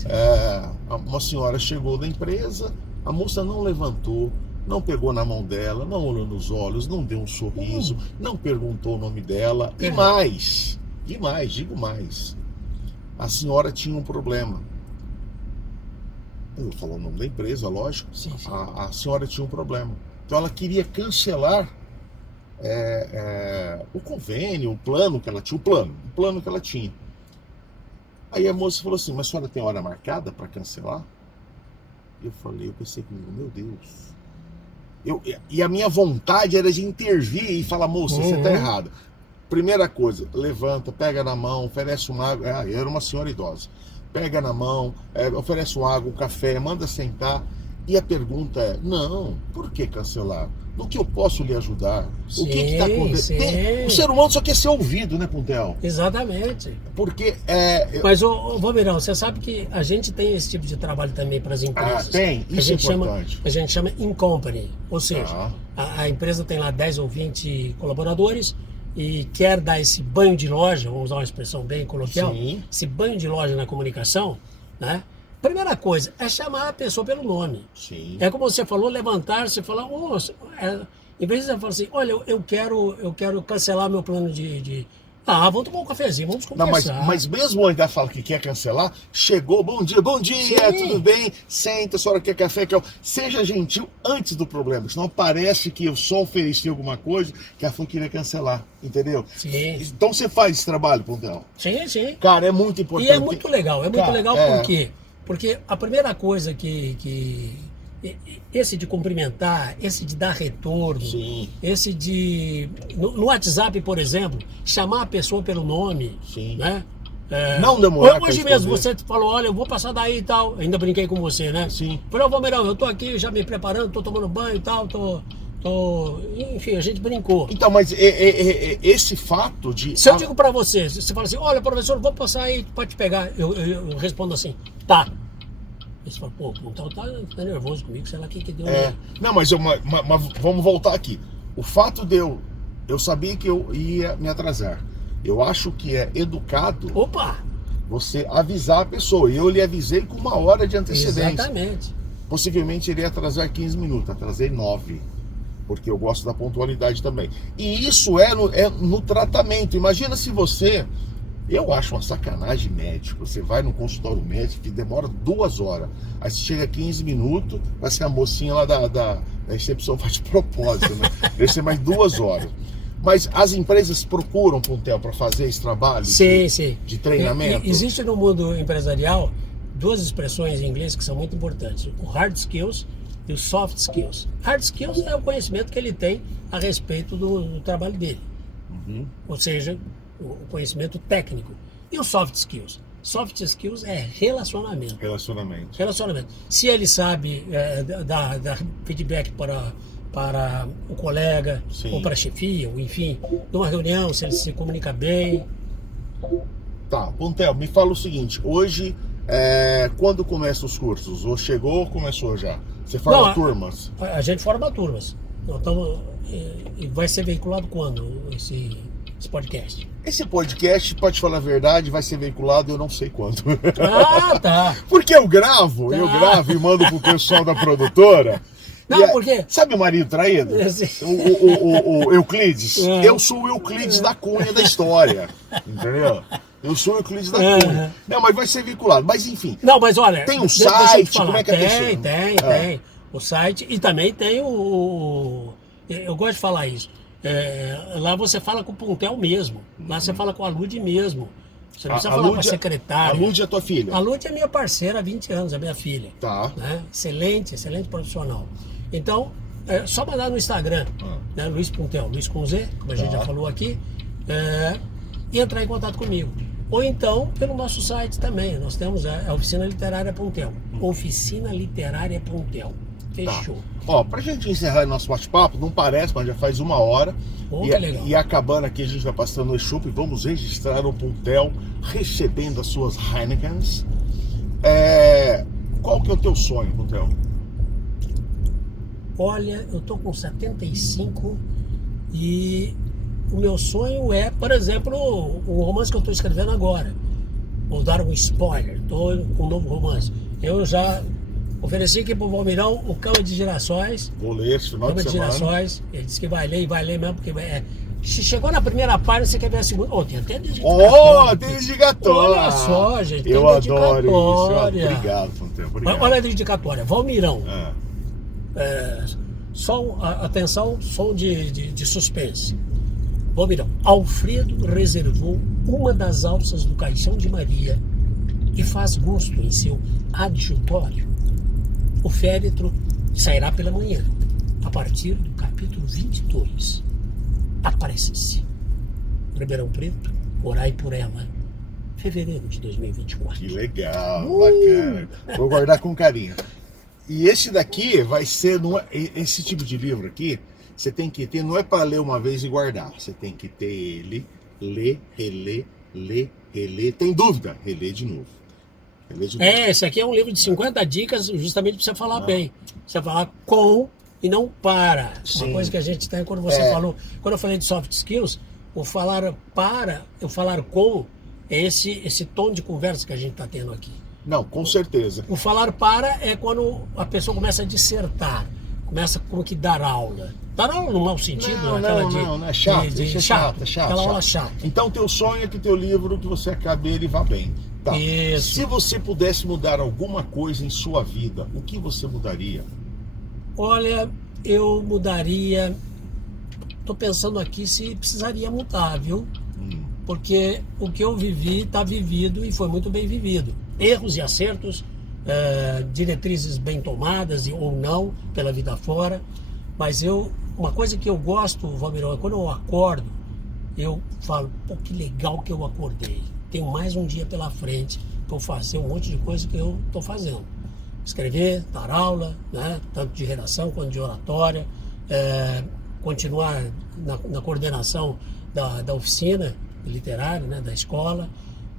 Uma senhora chegou da empresa, a moça não levantou, não pegou na mão dela, não olhou nos olhos, não deu um sorriso, não perguntou o nome dela. E mais, digo mais, a senhora tinha um problema. Eu vou falar o nome da empresa, lógico. Sim. A senhora tinha um problema. Então ela queria cancelar o convênio, o plano que ela tinha, o plano que ela tinha. Aí a moça falou assim: mas a senhora tem hora marcada para cancelar? Eu pensei comigo, meu Deus. E a minha vontade era de intervir e falar: moça, você está errada. Primeira coisa, levanta, pega na mão, oferece uma água. Eu era uma senhora idosa. Pega na mão, oferece uma água, um café, manda sentar. E a pergunta é: não, por que cancelar? No que eu posso lhe ajudar? O que está acontecendo? O ser humano só quer ser ouvido, né, Puntel? Exatamente. Porque Mas, Vomirão, você sabe que a gente tem esse tipo de trabalho também para as empresas. Tem, isso é importante. A gente chama in company, ou seja, a empresa tem lá 10 ou 20 colaboradores e quer dar esse banho de loja, vamos usar uma expressão bem coloquial, esse banho de loja na comunicação, né? Primeira coisa é chamar a pessoa pelo nome. Sim. É como você falou, levantar-se e falar, em vez de você falar assim, olha, eu quero cancelar meu plano de... vamos tomar um cafezinho, vamos conversar. Não, mas mesmo ainda fala que quer cancelar, chegou, bom dia, tudo bem? Senta, a senhora quer café? Seja gentil antes do problema, senão parece que eu só ofereci alguma coisa que a FUN queria cancelar, entendeu? Sim. Então você faz esse trabalho, Puntel? Sim. Cara, é muito importante. E é muito legal, por quê? Porque a primeira coisa esse de cumprimentar, esse de dar retorno, esse de... No WhatsApp, por exemplo, chamar a pessoa pelo nome, né? Não demorar. Hoje mesmo você falou, olha, eu vou passar daí e tal. Ainda brinquei com você, né? Sim. Falei, Vomirão, eu tô aqui já me preparando, tô tomando banho e tal, enfim, a gente brincou. Então, mas esse fato de... Se eu digo pra você fala assim, olha, professor, vou passar aí, pode te pegar. Eu respondo assim, tá. Você fala, pô, então tá nervoso comigo, sei lá o que deu. Não, mas vamos voltar aqui. O fato de eu sabia que eu ia me atrasar. Eu acho que é educado você avisar a pessoa. E eu lhe avisei com 1 hora de antecedência. Exatamente. Possivelmente iria atrasar 15 minutos, atrasei 9. Porque eu gosto da pontualidade também. E isso é no tratamento. Imagina se você Eu acho uma sacanagem médico. Você vai no consultório médico que demora 2 horas. Aí você chega 15 minutos, vai ser a mocinha lá da recepção faz de propósito, né? Deve ser mais 2 horas. Mas as empresas procuram, Puntel, para fazer esse trabalho Sim. de treinamento? Existe no mundo empresarial 2 expressões em inglês que são muito importantes. O hard skills e o soft skills. Hard skills é o conhecimento que ele tem a respeito do trabalho dele. Ou seja, o conhecimento técnico. E o soft skills? Soft skills é relacionamento. Relacionamento. Se ele sabe dar feedback para o colega, Sim. ou para a chefia, ou enfim, numa reunião, se ele se comunica bem. Tá, Puntel, me fala o seguinte, hoje, quando começam os cursos? Ou chegou ou começou já? Você forma turmas? A gente forma turmas. Então, vai ser veiculado quando esse podcast? Esse podcast, pra te falar a verdade, vai ser veiculado eu não sei quando. Ah, tá. Porque eu gravo e mando pro pessoal da produtora. Não, porque... Sabe o marido traído? O Euclides? Eu sou o Euclides da Cunha da história. Entendeu? Eu sou o Euclides da Cunha. Não, mas vai ser vinculado. Mas enfim. Não, mas olha... Tem um site? Como é que Tem. O site e também tem o... Eu gosto de falar isso. Lá você fala com o Puntel mesmo. Lá você fala com a Lud mesmo. Você não precisa falar com a secretária. A Lud é tua filha? A Lud é minha parceira há 20 anos, é minha filha. Tá. Né? Excelente profissional. Então, só mandar no Instagram, né? Luiz Puntel, Luiz com Z, como a gente já falou aqui, e entrar em contato comigo. Ou então, pelo nosso site também. Nós temos a Oficina Literária Puntel. Oficina Literária Puntel. Fechou. Tá. Ó, pra gente encerrar nosso bate-papo, não parece, mas já faz 1 hora. Que legal. E acabando aqui, a gente vai passando o e-shop e vamos registrar o Puntel recebendo as suas Heinekens. Qual que é o teu sonho, Puntel? Olha, eu tô com 75 e o meu sonho é, por exemplo, o romance que eu estou escrevendo agora. Vou dar um spoiler, estou com um novo romance. Eu já ofereci aqui pro Valmirão o Cama de Girassóis. Vou ler esse final de semana. Girassóis. Ele disse que vai ler mesmo, porque se chegou na primeira página, você quer ver a segunda. Tem até dedicatória. Tem dedicatória. Olha só, gente. Eu adoro isso. Obrigado, Puntel. Olha a dedicatória. Valmirão. Atenção, som de suspense. Valmirão. Alfredo reservou uma das alças do Caixão de Maria e faz gosto em seu adjutório. O féretro sairá pela manhã, a partir do capítulo 22. Apresse-se. Ribeirão Preto, orai por ela. Fevereiro de 2024. Que legal, bacana. Vou guardar com carinho. E esse daqui vai ser, esse tipo de livro aqui, você tem que ter, não é para ler uma vez e guardar. Você tem que ter ele, ler, reler. Tem dúvida? Reler de novo. Esse aqui é um livro de 50 dicas justamente para você falar bem. Você falar com e não para. Sim. Uma coisa que a gente tem quando você falou, quando eu falei de soft skills, o falar para, o falar com, é esse tom de conversa que a gente está tendo aqui. Não, com certeza. O falar para é quando a pessoa começa a dissertar, começa como que dar aula. Dar aula no mau sentido, não, é chato, é chato. Aquela aula chata. Então teu sonho é que teu livro, que você acabe ele vá bem. Tá. Isso. Se você pudesse mudar alguma coisa em sua vida, o que você mudaria? Olha, eu mudaria. Tô pensando aqui se precisaria mudar, viu? Porque o que eu vivi está vivido e foi muito bem vivido. Erros e acertos, diretrizes bem tomadas ou não pela vida fora. Mas uma coisa que eu gosto, Valmirão, é quando eu acordo, eu falo, pô, que legal que eu acordei. Tenho mais um dia pela frente para fazer um monte de coisa que eu estou fazendo. Escrever, dar aula, né? Tanto de redação quanto de oratória, continuar na coordenação da oficina literária, né? Da escola.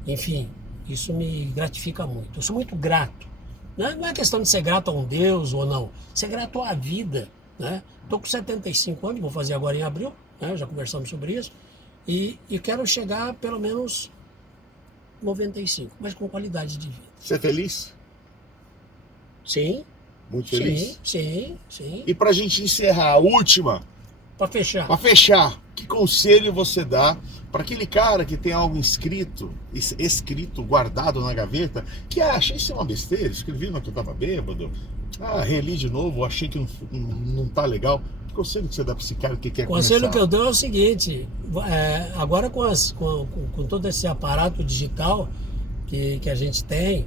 Enfim, isso me gratifica muito. Eu sou muito grato. Não é questão de ser grato a um Deus ou não. Ser grato à vida. Estou com 75 anos, vou fazer agora em abril, né? Já conversamos sobre isso. E quero chegar pelo menos 95, mas com qualidade de vida. Você é feliz? Sim. Muito feliz? Sim. E pra gente encerrar, a última. Para fechar. Pra fechar. Que conselho você dá para aquele cara que tem algo escrito, guardado na gaveta, que acha isso é uma besteira, escrevi no que eu estava bêbado, reli de novo, achei que não tá legal. Que conselho que você dá para esse cara que quer começar? O conselho que eu dou é o seguinte, agora com todo esse aparato digital que a gente tem,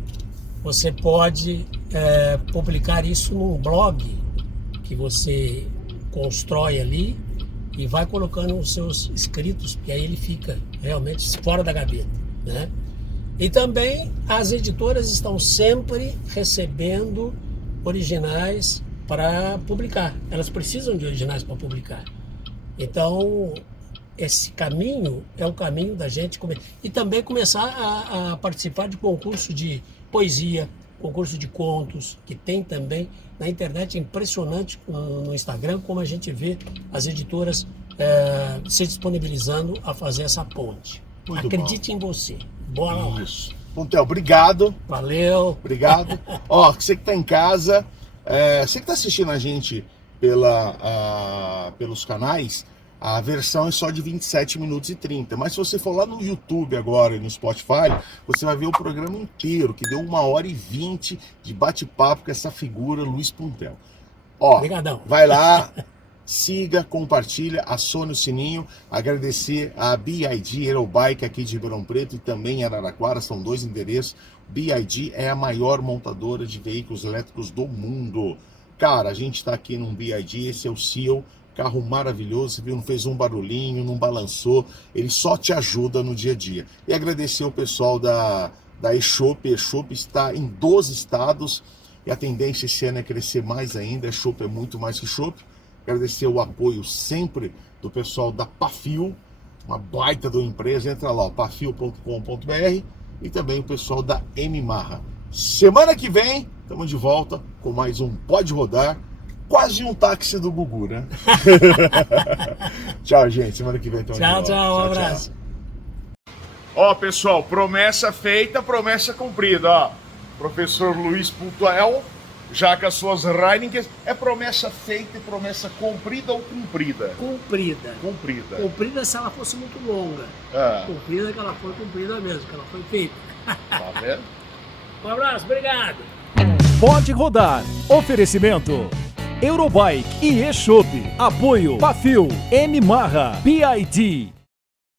você pode publicar isso num blog que você constrói ali e vai colocando os seus escritos, porque aí ele fica realmente fora da gaveta, né? E também as editoras estão sempre recebendo originais para publicar. Elas precisam de originais para publicar. Então, esse caminho é o caminho da gente e também começar a participar de concurso de poesia, concurso de contos, que tem também na internet. É impressionante no Instagram como a gente vê as editoras se disponibilizando a fazer essa ponte. Muito Acredite em você. Bora lá. Isso. Bom, Theo, obrigado. Valeu. Obrigado. Ó, você que está em casa, você que está assistindo a gente pelos canais, a versão é só de 27 minutos e 30. Mas se você for lá no YouTube agora e no Spotify, você vai ver o programa inteiro, que deu 1h20 de bate-papo com essa figura, Luiz Puntel. Ó, Obrigadão. vai lá, siga, compartilha, acione o sininho. Agradecer a BYD Aerobike aqui de Ribeirão Preto e também em Araraquara, são 2 endereços. BYD é a maior montadora de veículos elétricos do mundo. Cara, a gente está aqui num BYD, esse é o Seal, carro maravilhoso, você viu, não fez um barulhinho, não balançou, ele só te ajuda no dia a dia. E agradecer o pessoal da eShop. eShop está em 12 estados e a tendência esse ano é crescer mais ainda. eShop é muito mais que Shop. Agradecer o apoio sempre do pessoal da Pafil, uma baita da empresa. Entra lá, pafil.com.br, e também o pessoal da Yamaha. Semana que vem, estamos de volta com mais um Pode Rodar, quase um táxi do Gugu, né? Tchau, gente. Semana que vem estamos de volta. Tchau, um abraço. Ó, pessoal, promessa feita, promessa cumprida, ó. Professor Luiz Puntel, já com as suas Heineken, é promessa feita e promessa cumprida ou cumprida? Cumprida. Cumprida. Cumprida se ela fosse muito longa. Cumprida que ela foi cumprida mesmo, que ela foi feita. Tá vendo? Um abraço, obrigado. Pode Rodar. Oferecimento Eurobike e eShop. Apoio Pafil, Yamaha, BYD.